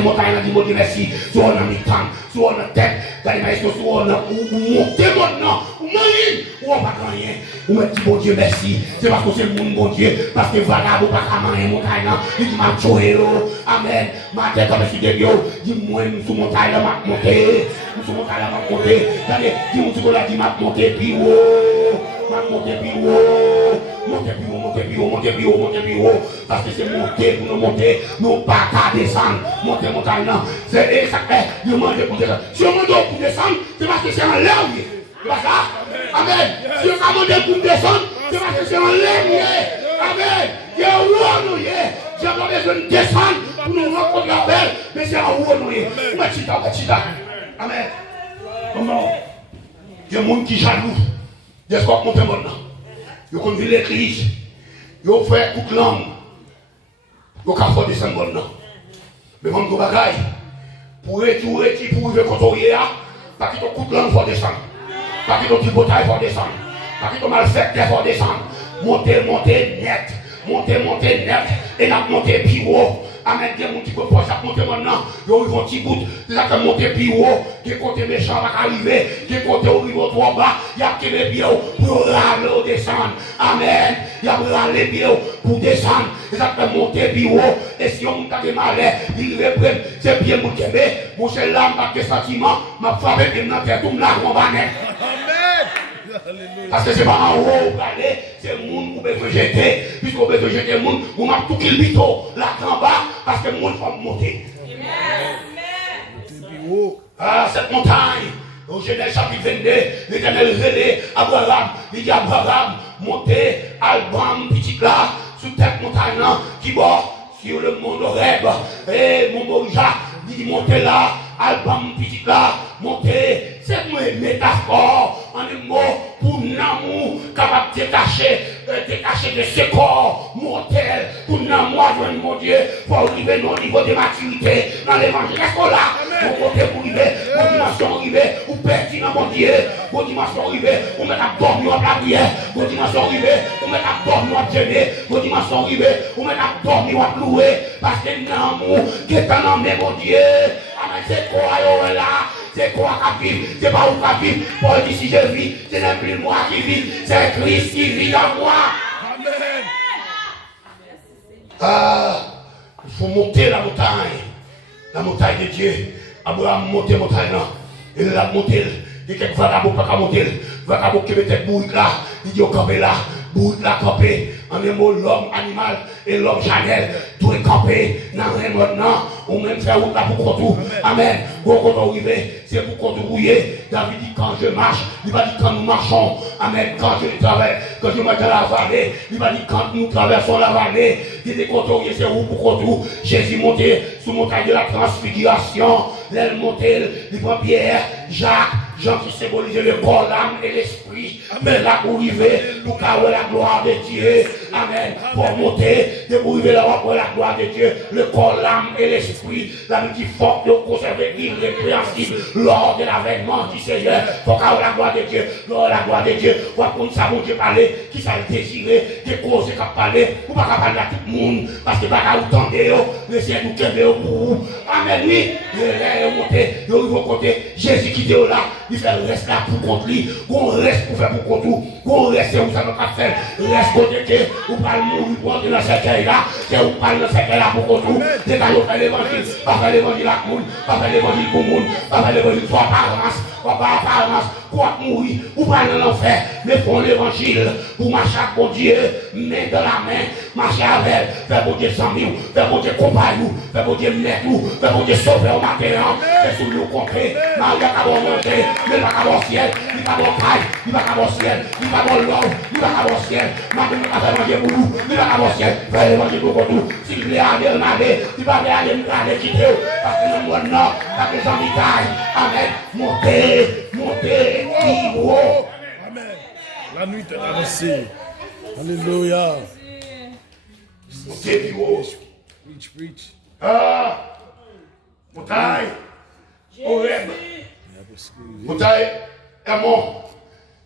montagne, dit bon Dieu merci. Sur la mi-temps, sur la tête, dans les maïs, sur la montée maintenant. Ou moyen, ou on pas rien. Ou me dit bon Dieu merci. C'est parce que c'est le monde bon Dieu. Parce que voilà pour pas la montagne. Il dit ma joie. Amen. Ma tête comme si Dieu. Dis moi, sur montagne, m'a monté. Sur montagne, m'a monté. Dis-moi, tu vas dire m'a monté, puis m'a monté, puis monter, parce que c'est monter pour nous monter, nous pas qu'à descendre, monter montagne, c'est exactement, nous manger pour descendre. Si on mange pour descendre, c'est parce que c'est en l'air, c'est pas ça? Amen. Si on a demandé pour descendre, c'est parce que c'est en l'air, amen. Il y a un haut, j'ai pas besoin de descendre pour nous rencontrer la belle, mais c'est en haut, nous, amen. Comment? Il y a un monde qui jaloux, d'espoir monter maintenant. Ils ont vu l'église, ils ont fait toute langue, ils ont fait descendre maintenant. Mais mon bagaille, pour retourner, pour arriver quand on y est, pas qu'il y ait toute langue, il faut descendre. Pas qu'il y ait petit bataille, il faut descendre. Pas qu'il y ait mal fait, il faut descendre. Monter net, monter net, et la monter plus haut. Amen, il y a mon petit peu de poche à monter maintenant. Ils ont un petit bout, ils ont monté plus haut. Qui côté méchant va arriver, qui côté au niveau trop bas, il y a qui les pieds pour râler ou descendre. Amen. Il y a râler les pieds pour descendre. Ils ont monté plus haut. Et si on a des malais, ils reprennent ses pieds pour tomber. Mon cher l'âme, pas de sentiment, ma femme est dans la tête, tout le monde va naître. Parce que c'est pas en haut où aller, c'est le monde où on peut jeter. Puisqu'on peut jeter le monde, on a tout qui le bito, là en bas, parce que le monde va monter. Ah, cette montagne, au Genèse chapitre 22, l'Éternel relais Abraham, il dit Abraham, montez, Abraham, petit là, sous cette montagne là, qui bord sur le mont Horeb. Et mon beau Jacques, il dit montez là, Abraham, petit là, montez. C'est une métaphore, en un mot, pour l'amour capable de détacher de ce corps mortel, pour l'amour, mon Dieu, pour arriver au niveau de maturité dans l'évangile. Est-ce qu'on l'a? Mon côté pour arriver Bonne dimension arrivée, ou perdu dans mon Dieu. Bonne dimension arrivée, on met à dormir en la prière. Bonne dimension arrivée, on met à dormir en jeûner. Bonne dimension arrivée, on met à dormir en louer. Parce que l'amour qui est en même mon Dieu. Amen, c'est quoi là? C'est quoi qui vit? C'est pas où qui vit. Paul dit si je vis, ce n'est plus moi qui vis, c'est Christ qui vit en moi. Amen. Ah, il faut monter la montagne de Dieu. Abraham monte la montagne là. Il l'a monté. Il y a quelques vagabonds qui ne monter. Vagabonds qui mettent bouille là. Il dit au campé là. Bouille là campé. En un mot, l'homme animal et l'homme charnel. Tout est campé. Dans un monde là. On même fait route là pour qu'on tout. Amen. Quand on arrive, c'est pour qu'on tout bouiller. David dit quand je marche. Il va dire quand nous marchons. Amen. Quand je traverse. Quand je marche dans la vallée. Il va dire quand nous traversons la vallée. Il dit quand on c'est où pour qu'on tout. Jésus monté sous montagne de la transfiguration. L'aile montée. Il prend Pierre, Jacques. Jean qui symbolisait le corps, l'âme et l'esprit. Mais là pour arriver, pour carrer la gloire de Dieu. Amen. Pour monter, pour arriver là pour la gloire de Dieu, le corps, l'âme et l'esprit. L'âme qui forte de conserver irrépréhensible lors de l'avènement du Seigneur. Pour carrer la gloire de Dieu, lors de la gloire de Dieu. Pour qu'on ça Dieu parler, qui ça le désirer, qui cause qu'à parler, ou pas qu'à parler à tout le monde. Parce que pas qu'à vous tendre, le Seigneur nous tient pour vous. Amen. Oui, il est monté, il est côté, Jésus qui est là. Il fait reste là pour contre lui, qu'on reste pour faire pour contre tout, qu'on reste où ça ne va pas faire, reste côté que, ou pas le mourir pour entrer dans cette là, c'est où pas dans cette là pour contre tout, c'est quand on fait l'évangile, pas faire l'évangile à monde, pas faire l'évangile pour monde, pas faire l'évangile pour apparence, pas apparence, pour mourir, ou pas dans l'enfer, mais font l'évangile, pour marcher avec mon Dieu, main dans la main, marcher avec, faire mon Dieu sans nous, faire mon Dieu compagnon, faire mon Dieu mettre nous, faire mon Dieu sauver au matin, faire sous nous compter, Maria qui va manger. Il va pas au ciel, il va pas au paille, il va pas au ciel, il va pas au l'or, il va pas au ciel. Maintenant, il va pas manger pour nous, il va pas au ciel, il va manger pour nous. S'il veut aller, il va aller quitter. Parce que le monde non, parce que j'en détaille. Amen. Montez, niveau. Amen. La nuit est avancée. Alléluia. Montez, niveau. Preach. Ah, montagne, horrible. Montagne est mort,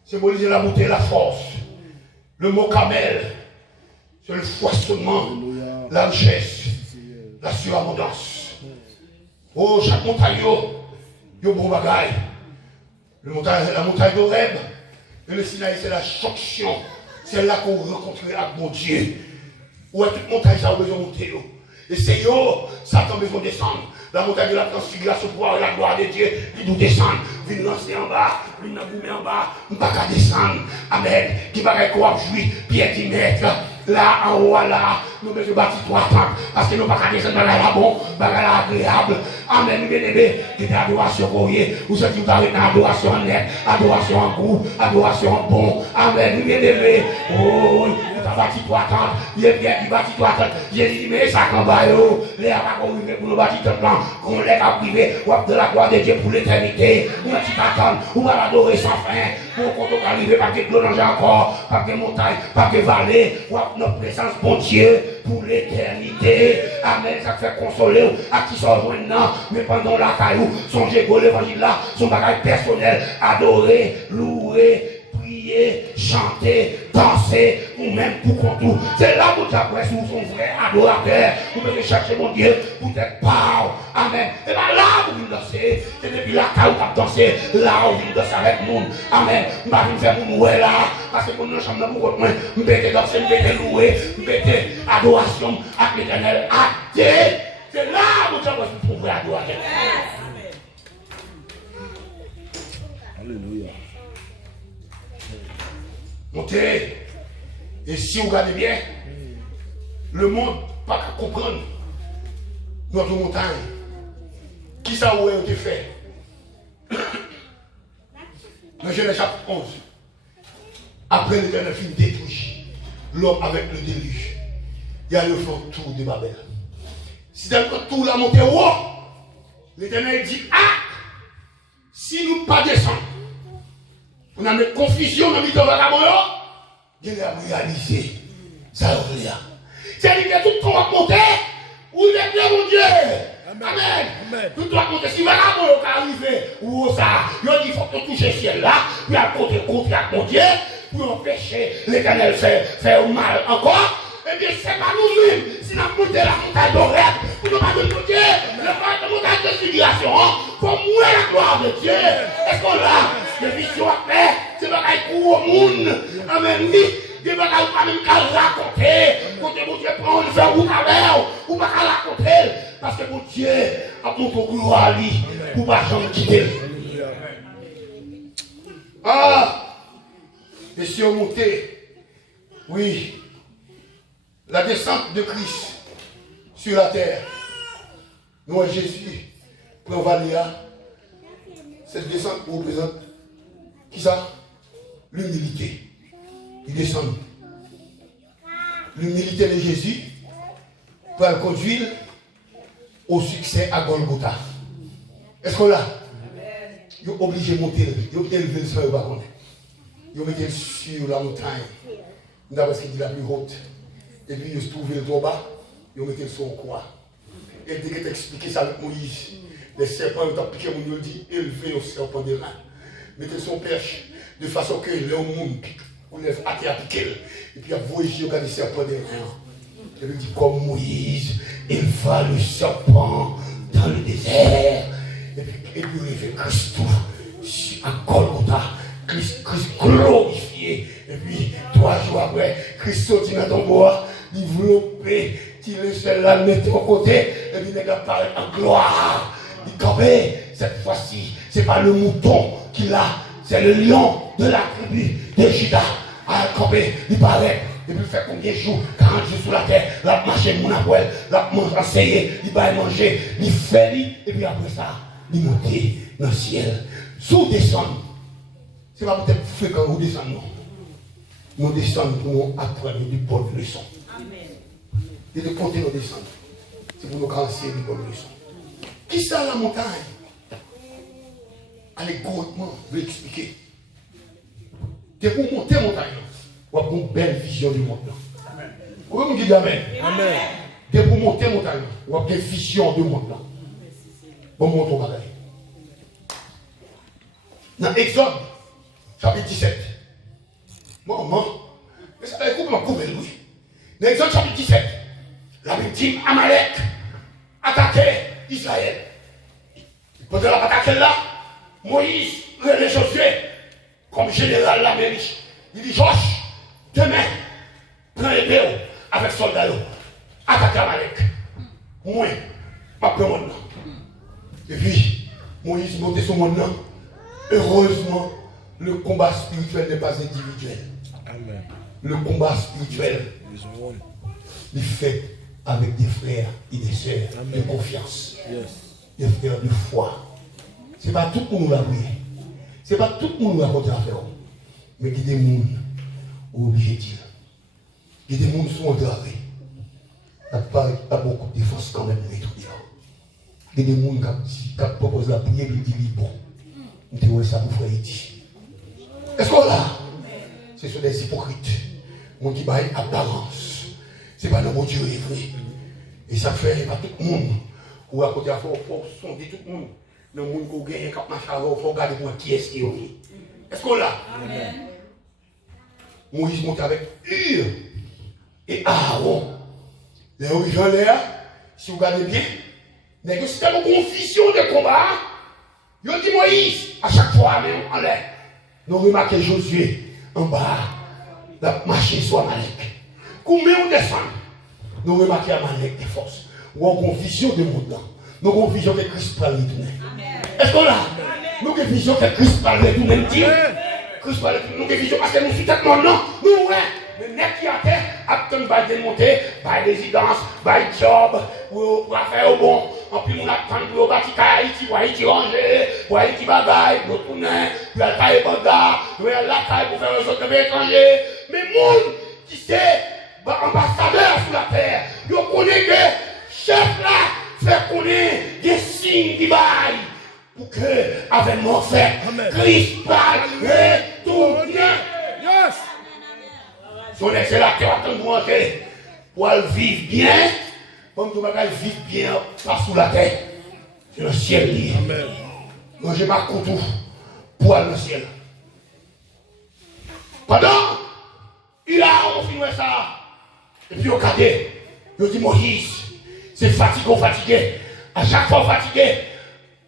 symbolise la beauté et la force. Le mot camel, c'est le foisonnement, la richesse, la surabondance. Oh, chaque montagne, il y a un bon bagaille. La montagne d'Oreb, et le Sinaï, c'est la jonction. C'est là qu'on rencontre avec mon Dieu. Où est toute montagne, ça a besoin de monter. Et c'est yo, Satan a besoin de descendre. La montagne de la transfiguration pour la gloire de Dieu, il doit descendre, il lancer en bas, il n'a pas en bas, il ne va pas descendre. Amen. Qui va quoi jouir, pierre 10 mètres. Là, en haut, là, nous mettons bâtir 3 temps, parce que nous ne pouvons pas descendre dans la bon, dans la agréable. Amen, nous bien-aimés, qui est adoration courrier, vous savez que vous avez une adoration en net, adoration en goût, adoration en bon. Amen, nous bien-aimés. Oh, nous avons bâti 3 temps, il est bien qui bâtit 3 temps. J'ai dit, mais ça, quand va, les avons arrivé pour nous bâtir tout plan, qu'on les a privés, ou de la gloire de Dieu pour l'éternité, ou un petit attendre, ou à l'adorer sans fin, pour qu'on puisse arriver, pas que l'on encore, pas que montagne, pas que vallée, ou notre présence, bon Dieu, pour l'éternité. Amen, ça fait consoler à qui sont maintenant, mais pendant la caillou, songez que l'évangile là, son bagage personnel, adorer, louer, prier, chanter, danser, ou même pour qu'on tout. C'est là où tu as pris sous son vrai adorateur, vous pouvez chercher mon Dieu, pour être power. Amen. Et bien là où vous dansez, c'est depuis la caillou qui a dansé, là où vous dansez avec le monde. Amen. Je ne vais pas faire pour nous là, parce que pour nous, chambre pour votre main, je vais danser, je vais louer, je vais adoration à l'éternel. C'est là où tu as pris pour vrai adorateur. Alléluia. Montez. Et si vous regardez bien, le monde n'a pas comprendre notre montagne. Qui ça a été fait? Dans Genèse chapitre 11. Après l'Éternel fin détruit l'homme avec le déluge. Il y a le fond tour de Babel. Si dans le tour la montée haut, l'Éternel dit, ah, si nous ne pas descendre, on a une confusion dans le milieu de vagabond, il a réalisé ça. C'est-à-dire que tout le temps va monter, où il est bien mon Dieu. Amen. Tout doit compter. Si vraiment on arrive ou ça, il dit qu'il faut que toucher le ciel là, puis à côté contre mon Dieu, pour empêcher l'Éternel faire mal encore. Eh bien, c'est pas nous-mêmes. Si nous montons la montagne d'Oreb, pour nous parler de Dieu, la montagne de figuration, pour mourir la gloire de Dieu. Est-ce qu'on l'a? Les visions après, c'est pas qu'il court au monde. Amen. Des bagages pas même qu'à raconter. Quand mon Dieu prend le faire ou pas qu'à raconter. Parce que mon Dieu a pour gloire à lui, pour pas jamais quitter. Ah, les cieux ont monté. Oui. La descente de Christ sur la terre. Nous, Jésus, pour Valéa, cette descente représente qui ça? L'humilité. Il descend. L'humilité de Jésus pour le conduire au succès à Golgotha. Est-ce qu'on l'a? Il est obligé de monter, il est élevé le sol, il est mis sur la montagne, d'abord ce qu'il dit la plus haute. Et puis il se trouve le trop bas, il met sur une croix. Et dès qu'il expliqué ça avec Moïse, les serpents ont piqué, on dit élevé au serpent des reins. Mettez son perche de façon que le monde pique, on lève à terre piquer. Et puis il y a voyagé, regarde les serpents des reins. Et puis il dit comme Moïse, il va le serpent dans le désert. Et puis il révèle Christ à Golgotha. Christ glorifié. Et puis 3 jours après, Christ sortit dans ton bois, développé, qui le seul là mettre au côté, et puis il apparaît en gloire. Il campait, cette fois-ci, c'est pas le mouton qu'il a, c'est le lion de la tribu de Juda. À camper, il paraît. Et puis il fait combien de jours? 40 jours sur la terre, la marché mon abuel, la enseigné, il va manger, il fait, et puis après ça, il monte dans le ciel. Sous descendre. C'est pas peut-être fréquent où descendre, non. Nous descendons pour nous apprendre des bonnes leçons. Et de compter nous descendre. C'est pour nous grandir des bonnes leçons. Qui ça la montagne? Allégoriquement, je vais expliquer. C'est pour monter la montagne. On a une belle vision du monde. Vous pouvez me dire amen. Amen. C'est pour monter la montagne. On a une vision du monde. On monte au bagage. Dans Exode, chapitre 17. Maman, mais ça va couper lui. Dans Exode, chapitre 17, la victime Amalek attaquait Israël. Pendant la bataille là, Moïse les Josué comme général la mairie. Il dit Josh, demain, prends l'épée avec soldats, attaquez Amalek. Moi, pas prendre mon nom. Et puis, Moïse montait sur mon nom. Heureusement, le combat spirituel n'est pas individuel. Amen. Le combat spirituel, il fait avec des frères et des sœurs de confiance. Yes. Des frères de foi. Ce n'est pas tout le monde qui a prié. Ce n'est pas tout le monde qui a compté à faire. Mais il y a des gens qui sont obligés de dire. Il y a des gens qui sont entravés. Il n'y a pas beaucoup de défense quand même. Il y a des gens qui proposent la prière et qui disent bon. On te ça pour frère dit. Est-ce qu'on l'a? Ce sont des hypocrites. Mon qui baille apparence. Ce n'est pas le bon Dieu est vrai. Et ça fait pas tout le monde. Ou à côté, il faut sonder tout le monde. Le monde qui gagne, quand il faut regarder pour qui est-ce qui est. Est-ce qu'on l'a? Moïse monte avec Hur et Aaron. Les origines là, si vous regardez bien, c'est une confusion de combat. Il dit Moïse, à chaque fois, même en l'air. Nous remarquons Josué en bas, la marché sur Amalek. Combien on descend? Nous remarquons Amalek des forces. Ou en confusion de monde. Nous avons vision que Christ parle de tout. Est-ce qu'on l'a? Nous avons vision que Christ parle de tout même Dieu. Christ parle de tout. Nous avons vision parce que nous sommes tellement non. Nous, ouais. Le nez qui a terre, attend par démonter, par résidence, par job, pour faire au bon. En plus, on attend pour bâtir Haïti, pour Haïti ranger, pour Haïti bagaille, pour tourner, pour aller faire bagarre, pour aller la caille pour faire un autre étranger. Mais monde qui sait, ambassadeur sur la terre, il connaît que chef là, fait connaître des signes qui baillent. Pour que, avec mon fait, Christ parle et tout bien. Yes! Son excellent attend de manger pour vivre bien Comme tu vas vivre bien, pas sous la terre. C'est le ciel lié. Amen. Moi, j'ai ma couteau pour aller dans le ciel. Pendant, il a filmé ça. Et puis, au cadet, il dit Moïse, c'est fatigué. À chaque fois fatigué,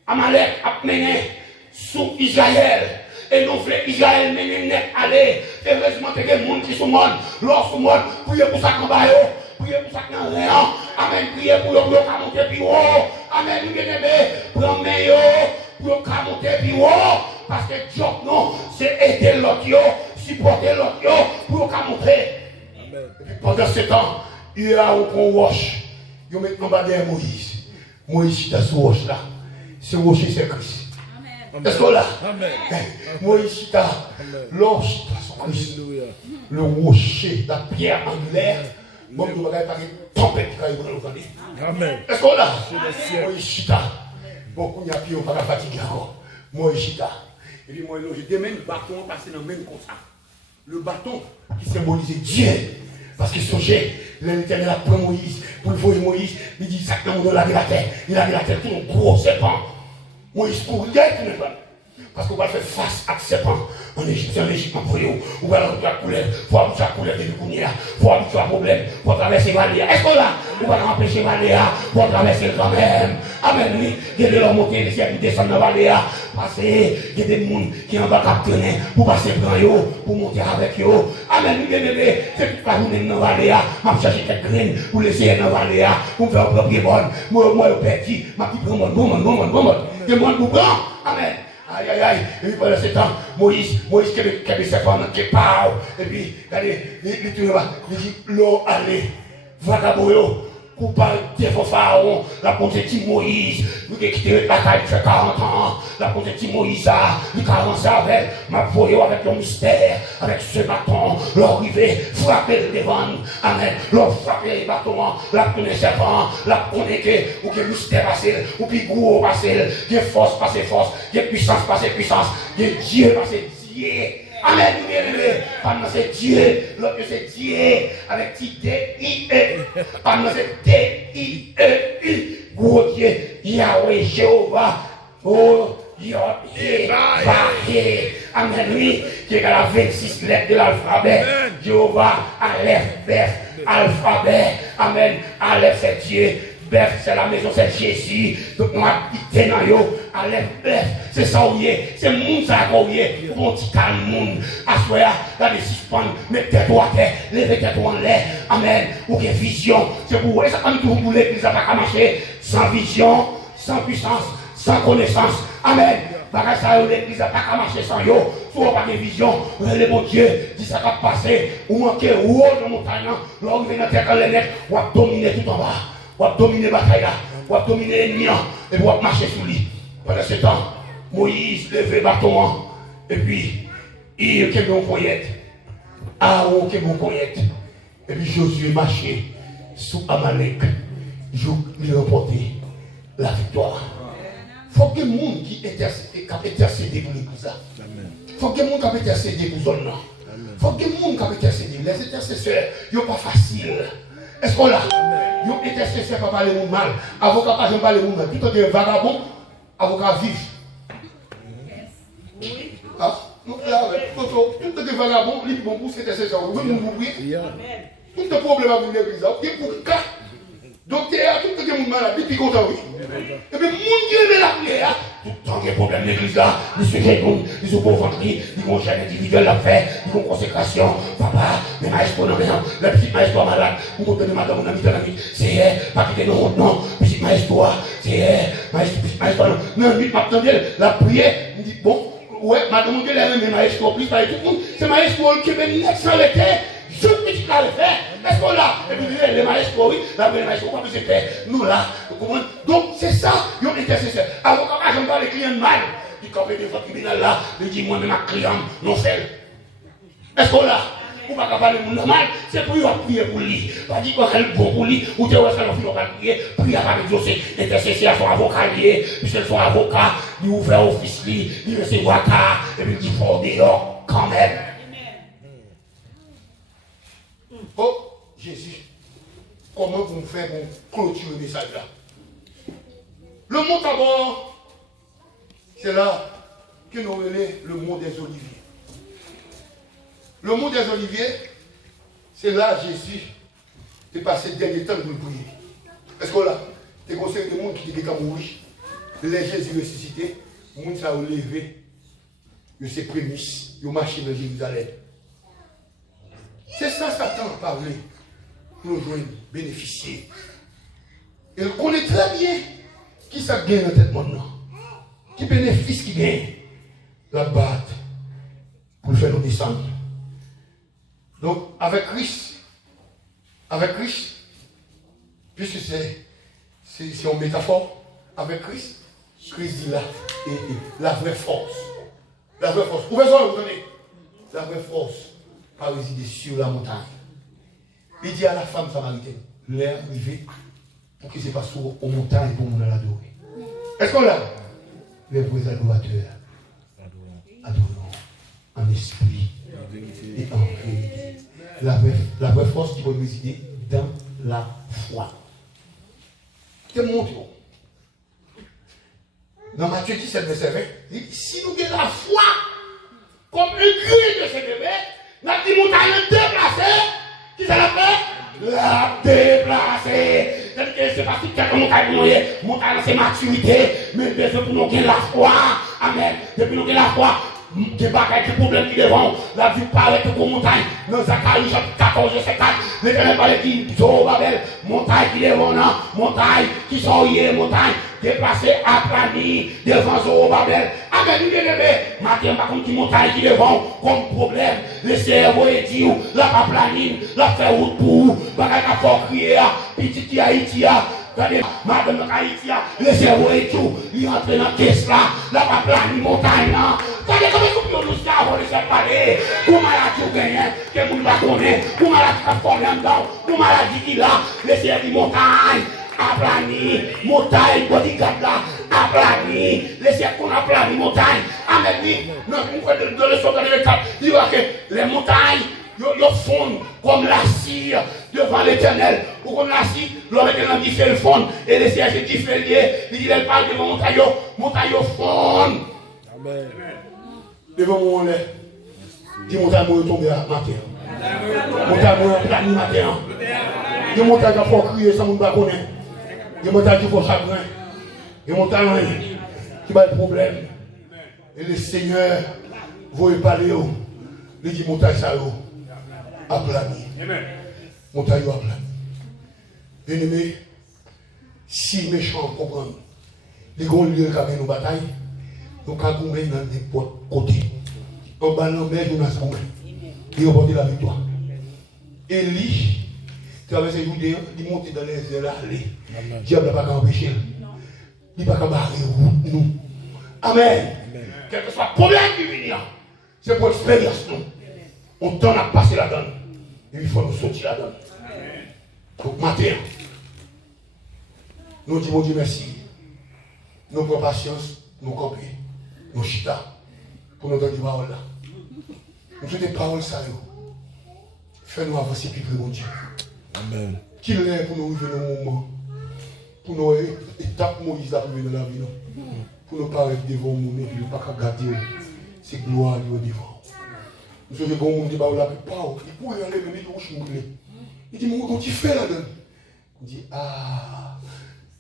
Amalek a mené sous Israël. Et nous voulons Israël mener aller. Heureusement, il y a des gens qui sont morts. L'or sont morts. Priez pour ça qu'on va. Priez pour ça qu'on va. Amen. Priez pour eux pour monter plus haut. Amen. Nous bien-aimés. Prenez pour monter plus haut. Parce que Dieu, non, c'est aider l'autre, supporter l'autre pour monter. Et puis pendant ce temps, il y a un roche. Il met en bas derrière Moïse. Moïse, c'est ce roche là. Ce rocher, c'est Christ. Est-ce que là? Moïse, l'orche, le rocher, la pierre angulaire, bon, nous n'avons pas de tempête quand il va nous Amen. Est-ce que là? Moïse, bon, il n'y a plus, on ne va pas fatiguer encore. Moïse, et puis moi, j'ai même le bâton passé dans le même comme ça. Le bâton qui symbolisait Dieu. Parce que songez, l'Éternel a pris Moïse, pour le voir Moïse, il dit ça dans la terre. Il a vu la terre tout un gros serpent. Moïse pour directement. Parce qu'on va faire face à ce serpent en Égypte, en pour vous. On va la couler, pour avoir la couleur de l'Ukunia, pour avoir un problème, pour traverser Valéa. Est-ce qu'on là? On va empêcher Valéa, pour traverser quand même. Amen, oui. Il y a des gens monter, des gens qui descendent dans Valéa. Parce qu'il y a des gens qui en va capter pour passer dans eux, pour monter avec eux. Amen, oui, bien aimé. C'est tout pas vous dans Valéa. Je cherche quelques graines pour laisser dans Valéa, pour faire un propre bonne. Moi, je perds, ma petite bon. Je m'en pour prendre. Amen. Aïe, aïe, aïe. Et puis pendant ce temps, Moïse qui avait ses femmes qui parlent. Et puis, regardez, il dit, l'eau, allez, vagabond, coupable de Pharaon, la petite Moïse, nous qui quitté la taille de 40 ans, la petite Moïse, il a commencé avec ma voyou, avec le mystère, avec ce bâton, l'arrivée, frapper le devant, amen, leur frapper le bâton, la connaît serpent, la connaît que, ou que mystère passé, ou que gros passé, que force passé force, que puissance passé puissance, que Dieu passé Dieu. Amen, pendant c'est Dieu, l'autre c'est Dieu, avec T-D-I-E, pendant c'est D-I-E-U, gros Dieu, Yahweh, Jéhovah, oh, Yahweh, amen, oui, qui est à la 26 lettres de l'alphabet, Jéhovah, Aleph, Beth, alphabet, amen, Aleph c'est Dieu, Beth c'est la maison, c'est Jésus, donc moi, il est dans yo, Aleph, Beth, c'est ça où il est, c'est le monde ça où il est, pour mon petit calme monde, assoya, la suspendre, mettez-toi à terre, levez-toi en l'air, amen, ou que vision, c'est pour vous, et ça quand tout pour l'église, ça va pas marcher, sans vision, sans puissance, sans connaissance, amen, parce que l'église n'a pas marcher sans yo, soit pas de vision, le bon Dieu, dit ça va passer, ou manquer haut dans la montagne, là où vous venez dans la terre, ou à dominer tout en bas. On va dominer la bataille là, on va dominer l'ennemi et on va marcher sur lui. Pendant ce temps, Moïse levait le bâton et puis il y a un poète. Aaron qui est un poète. Et puis Josué marchait sous Amalek. Il remportait la victoire. Il faut que les gens qui intercèdent pour l'église. Il faut que les gens qui intercèdent pour zone. Il faut que les gens qui intercèdent. Les intercesseurs, ils sont pas faciles. Est-ce qu'on l'a? Yon intercesseur pas parler de mal. Avocat pas parler de mal. Tout est vagabond, avocat vif. Ah, nous là, tout est vagabond, il bon pour cet intercesseur. Oui, vous oubliez. Tout est problème avec l'église. Il est pour cas. Docteur, tout est malade, depuis qu'on oui. Et puis, moun qui aime la prière, tout le temps qu'il y a un problème l'église là, les sujets, ils ont pour ventrier, ils vont chaîne individuelle à faire, ils vont consécration, papa, mais maestro, non, mais non, la petite maestro malade, vous comprenez madame, mon ami, ton ami, c'est elle, pas quitter non, non, petite maestro, c'est elle, petite maestro, non, mais vite, m'attendez, la prière, il dit, bon, ouais, madame, on dit, mais maestro, plus, pas tout le monde, c'est maestro qui est venu sans l'été. Je ne peux pas le faire. Est-ce qu'on l'a? Et puis les maestros, oui, la maestro, pas besoin de faire. Nous là, donc c'est ça, ils ont intercesseur. Avocat, j'aime pas les clients mal. Il campe des fois criminels là, il dit, moi, ma client, non fait. Est-ce qu'on l'a? Ou pas parler de normal, c'est pour prier pour lui. Pas dire qu'on est bon pour lui, ou tu vois, ça ne va pas prier, prier avec Dieu, c'est intercesseur, son avocat lié, puisque son avocat, il ouvre office, il recevoir ta, et puis il faut dehors, quand même. Oh, Jésus. comment vous faites pour clôturer le message là. Le mont d'abord, c'est là que nous relèvons le mont des Oliviers. Le mont des Oliviers, c'est là Jésus est passé le dernier temps pour prier. Est-ce que là, tu conseilles des gens qui étaient mourir, les Jésus ressuscité, les gens sont levé, ils sont prémices, ils ont marché dans Jérusalem. C'est ça Satan a parlé. Nous devons bénéficier. Il connaît très bien qui ça gagne dans tête maintenant. Qui bénéfice qui gagne. La batte pour faire nous descendre. Donc, avec Christ, puisque c'est une métaphore, avec Christ dit là, et la vraie force. La vraie force. Où est-ce que vous donnez? La vraie force pas résider sur la montagne. Il dit à la femme samaritaine, l'air arrivé pour qu'il se passe aux montagnes pour nous l'adorer. Est-ce qu'on l'a? Les vrais adorateurs adorons en esprit et en vérité. La vraie force qui va résider dans la foi. Je te montre. Dans Matthieu 17, verset 20, il dit, si nous avons la foi comme un gré de ce bébé, nous avons dit montagne déplacée, qui ça l'a fait? La déplacer. C'est pas tout quelqu'un montagne c'est maturité, mais pour nous gagner la foi. Amen. Depuis nous gagner la foi, des bagages, des problèmes qui devant, la vie paraît que pour montagne. Dans Zacharie, chapitre 14, verset 4, l'Éternel parlait qui Zorobabel, montagne qui devant, montagne qui sont hier, montagne déplacée, aplanie, devant Zorobabel. Amen, nous bien-aimés. Matin, par contre, qui montagne qui devant, comme problème, le cerveau est dit, la paplanine, la fait route pour, bagage à fort crier, petit qui Haïti, regardez, madame Haïti, le cerveau est tout, il entre dans la caisse là, la paplanine, montagne là. Regardez comment nous savons de cette parler. Pour maladie ou gagnant, que vous ne pas connaître, pour maladie qui a formé en dedans, pour maladie qui là, le cerveau montagne. Aplani, montagne, bodyguard là, aplani, laissez qu'on aplani montagne. Amen, oui, non, on fait de leçons dans les cas. Il voit que les montagnes, ils fondent comme la cire devant l'éternel. Ou comme la cire, l'homme est qui fait le fond, et les sièges qui fait lié, il dit, elle parle devant montagne, montagne fondent. Amen. Devant mon lait, dit montagne, moi, tomber à matin. Montagne, moi, plani matin. Il y a montagne qui faut crier sans mon balcon. Il y a montagne qui faut chagrin. Il y a montagne qui va le problème. Et le Seigneur veut parler. Il dit montagne ça a plani. Montagne a plani. Bien aimé, si méchants comprennent, les grands lieux qui avaient nos batailles, nous avons combattu dans des côtés. En bas de mer, nous avons combattu. Et on la victoire. Élie, traverser les Judéens, il monte dans les airs, aller. Diable n'a pas qu'à empêcher. Il n'a pas qu'à barrer nous. Amen. Quel que soit le problème qui vient, c'est pour l'expérience. On donne à passer la donne. Et il faut nous sortir la donne. Donc, matin, nous disons Dieu merci. Nous prenons patience, nous camper, nous chita, pour nous donner des paroles là. Nous faisons des paroles ça. Fais-nous avancer plus près, mon Dieu. Amen. Qu'il est pour nous arriver dans le moment, pour nous étapes Moïse arriver dans la vie, pour nous paraître devant le monde et puis ne pas garder ces gloires devant. Nous faisons bon monde qui va la plupart, il pourrait aller même il il dit, mon tu fais là-dedans. Il dit, ah,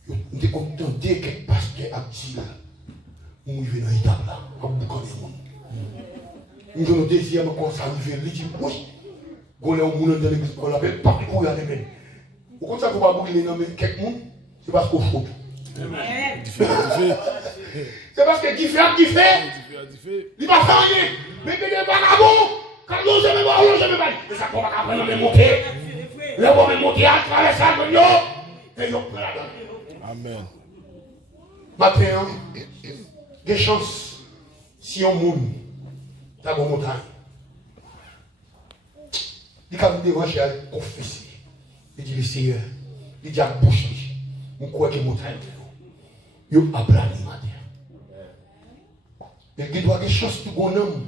je suis content dès que le pasteur a dit là, nous arrivons dans l'étape là, à beaucoup de monde. Nous avons désir quand ça arrive, il dit, oui. Quand on est dans l'église, on l'appelle pas pour y aller même. Au contraire, il ne faut pas brûler dans quelqu'un, c'est parce qu'on faut. C'est parce que qui fait, il va faire rien. Mais que des vagabonds, quand on se met pas, on se met pas. Mais ça ne va pas apprendre à monter. Là, on va monter à travers ça, et on prend la donne. Amen. Maintenant, des chances, si on monte, dans la montagne. Il a devant chez elle, confesser. Il dit, le Seigneur, il dit à la bouche, on croit que montagne, il a plani matin. Mais il doit avoir des chances pour un homme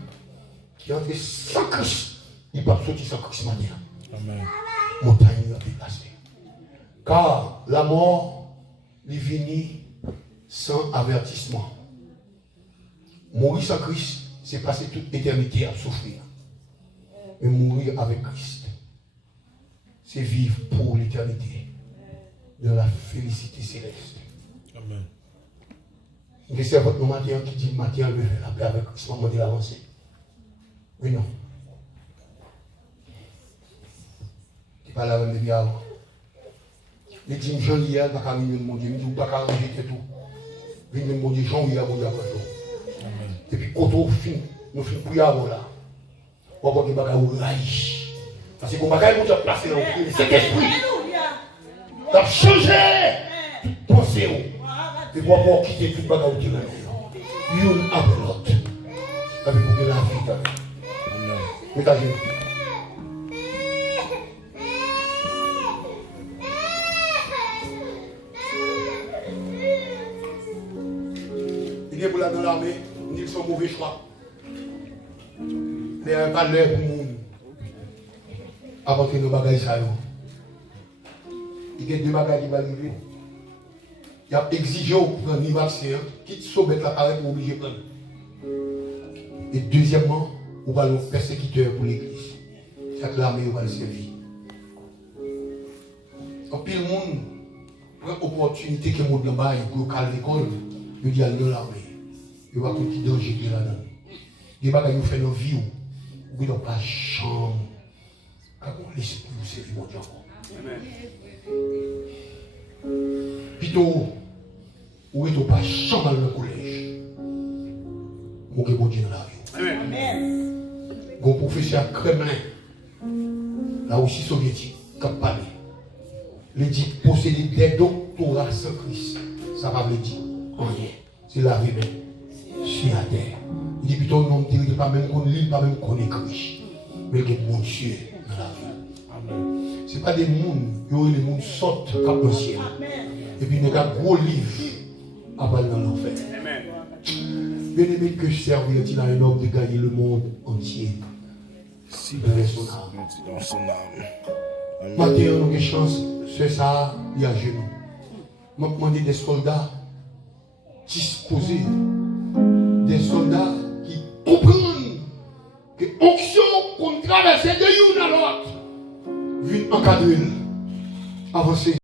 qui entre sans Christ, il ne peut pas sortir sans Christ matin. Amen. Montagne a déplacé. Car la mort est venue sans avertissement. Mourir sans Christ, c'est passer toute éternité à souffrir. Mais mourir avec Christ, c'est vivre pour l'éternité, dans la félicité céleste. Amen. C'est votre matin qui dit matin, le la paix avec Christ, moment de l'avancer. Oui, non. Tu parles avec mes biens avant. Il dit, Jean hier, pas qu'à venir mon Dieu, il dit, pas qu'à rejeter tout. Venir mon Dieu, Jean hier, mon Dieu, après tout. Et puis, quand on finit, nous finissons pour y avoir là. On va voir qu'il y a parce que quand on va placer dans le cet esprit, ça a changé toute pensée. Et pour pouvoir quitter toute bagarre qui est là. L'une après l'autre. Avec pour que la vie t'aille. Mais t'as vu. Il est pour là dans l'armée, il dit que c'est un mauvais choix. Il n'y a pas l'heure pour le monde. Avant que nos bagages soient. Il y a deux bagages qui vont arriver. Il y a exigé au prendre le vaccin, quitte sauver l'appareil pour obliger de prendre. Et deuxièmement, on va le persécuteur pour l'église. Chaque l'armée va le servir. En pile monde prend l'opportunité que le monde là-bas, il peut calmer l'école, il dit à l'armée. Il va continuer danger qui est là-dedans. Il va nous faire nos vies. Vous n'avez pas chambre. Quand on l'esprit vous servir mon Dieu encore. Amen. Plutôt, où est-ce pas chambre dans le collège? Mon Dieu dans la vie. Amen. Mon professeur Kremlin, là aussi soviétique, qui a parlé. Il dit posséder des doctorats sans Christ. Ça va me dire rien. C'est la vie même. Sur la terre. Il dit plutôt non, il ne pas même qu'on lit, pas même qu'on écrit. Mais il y a bon Dieu dans la vie. Ce n'est pas des mondes, les mondes sortent comme le ciel. Et puis il y a un gros livre à parler dans l'enfer. Bien aimé que servir-il à un homme de gagner le monde entier. Si dans son âme. Matin, on a une chance, c'est ça, il y a genoux. Je demande des soldats disposés, des soldats qui comprennent que l'onction qu'on traverse de l'une à l'autre, vient encadrer, avancer.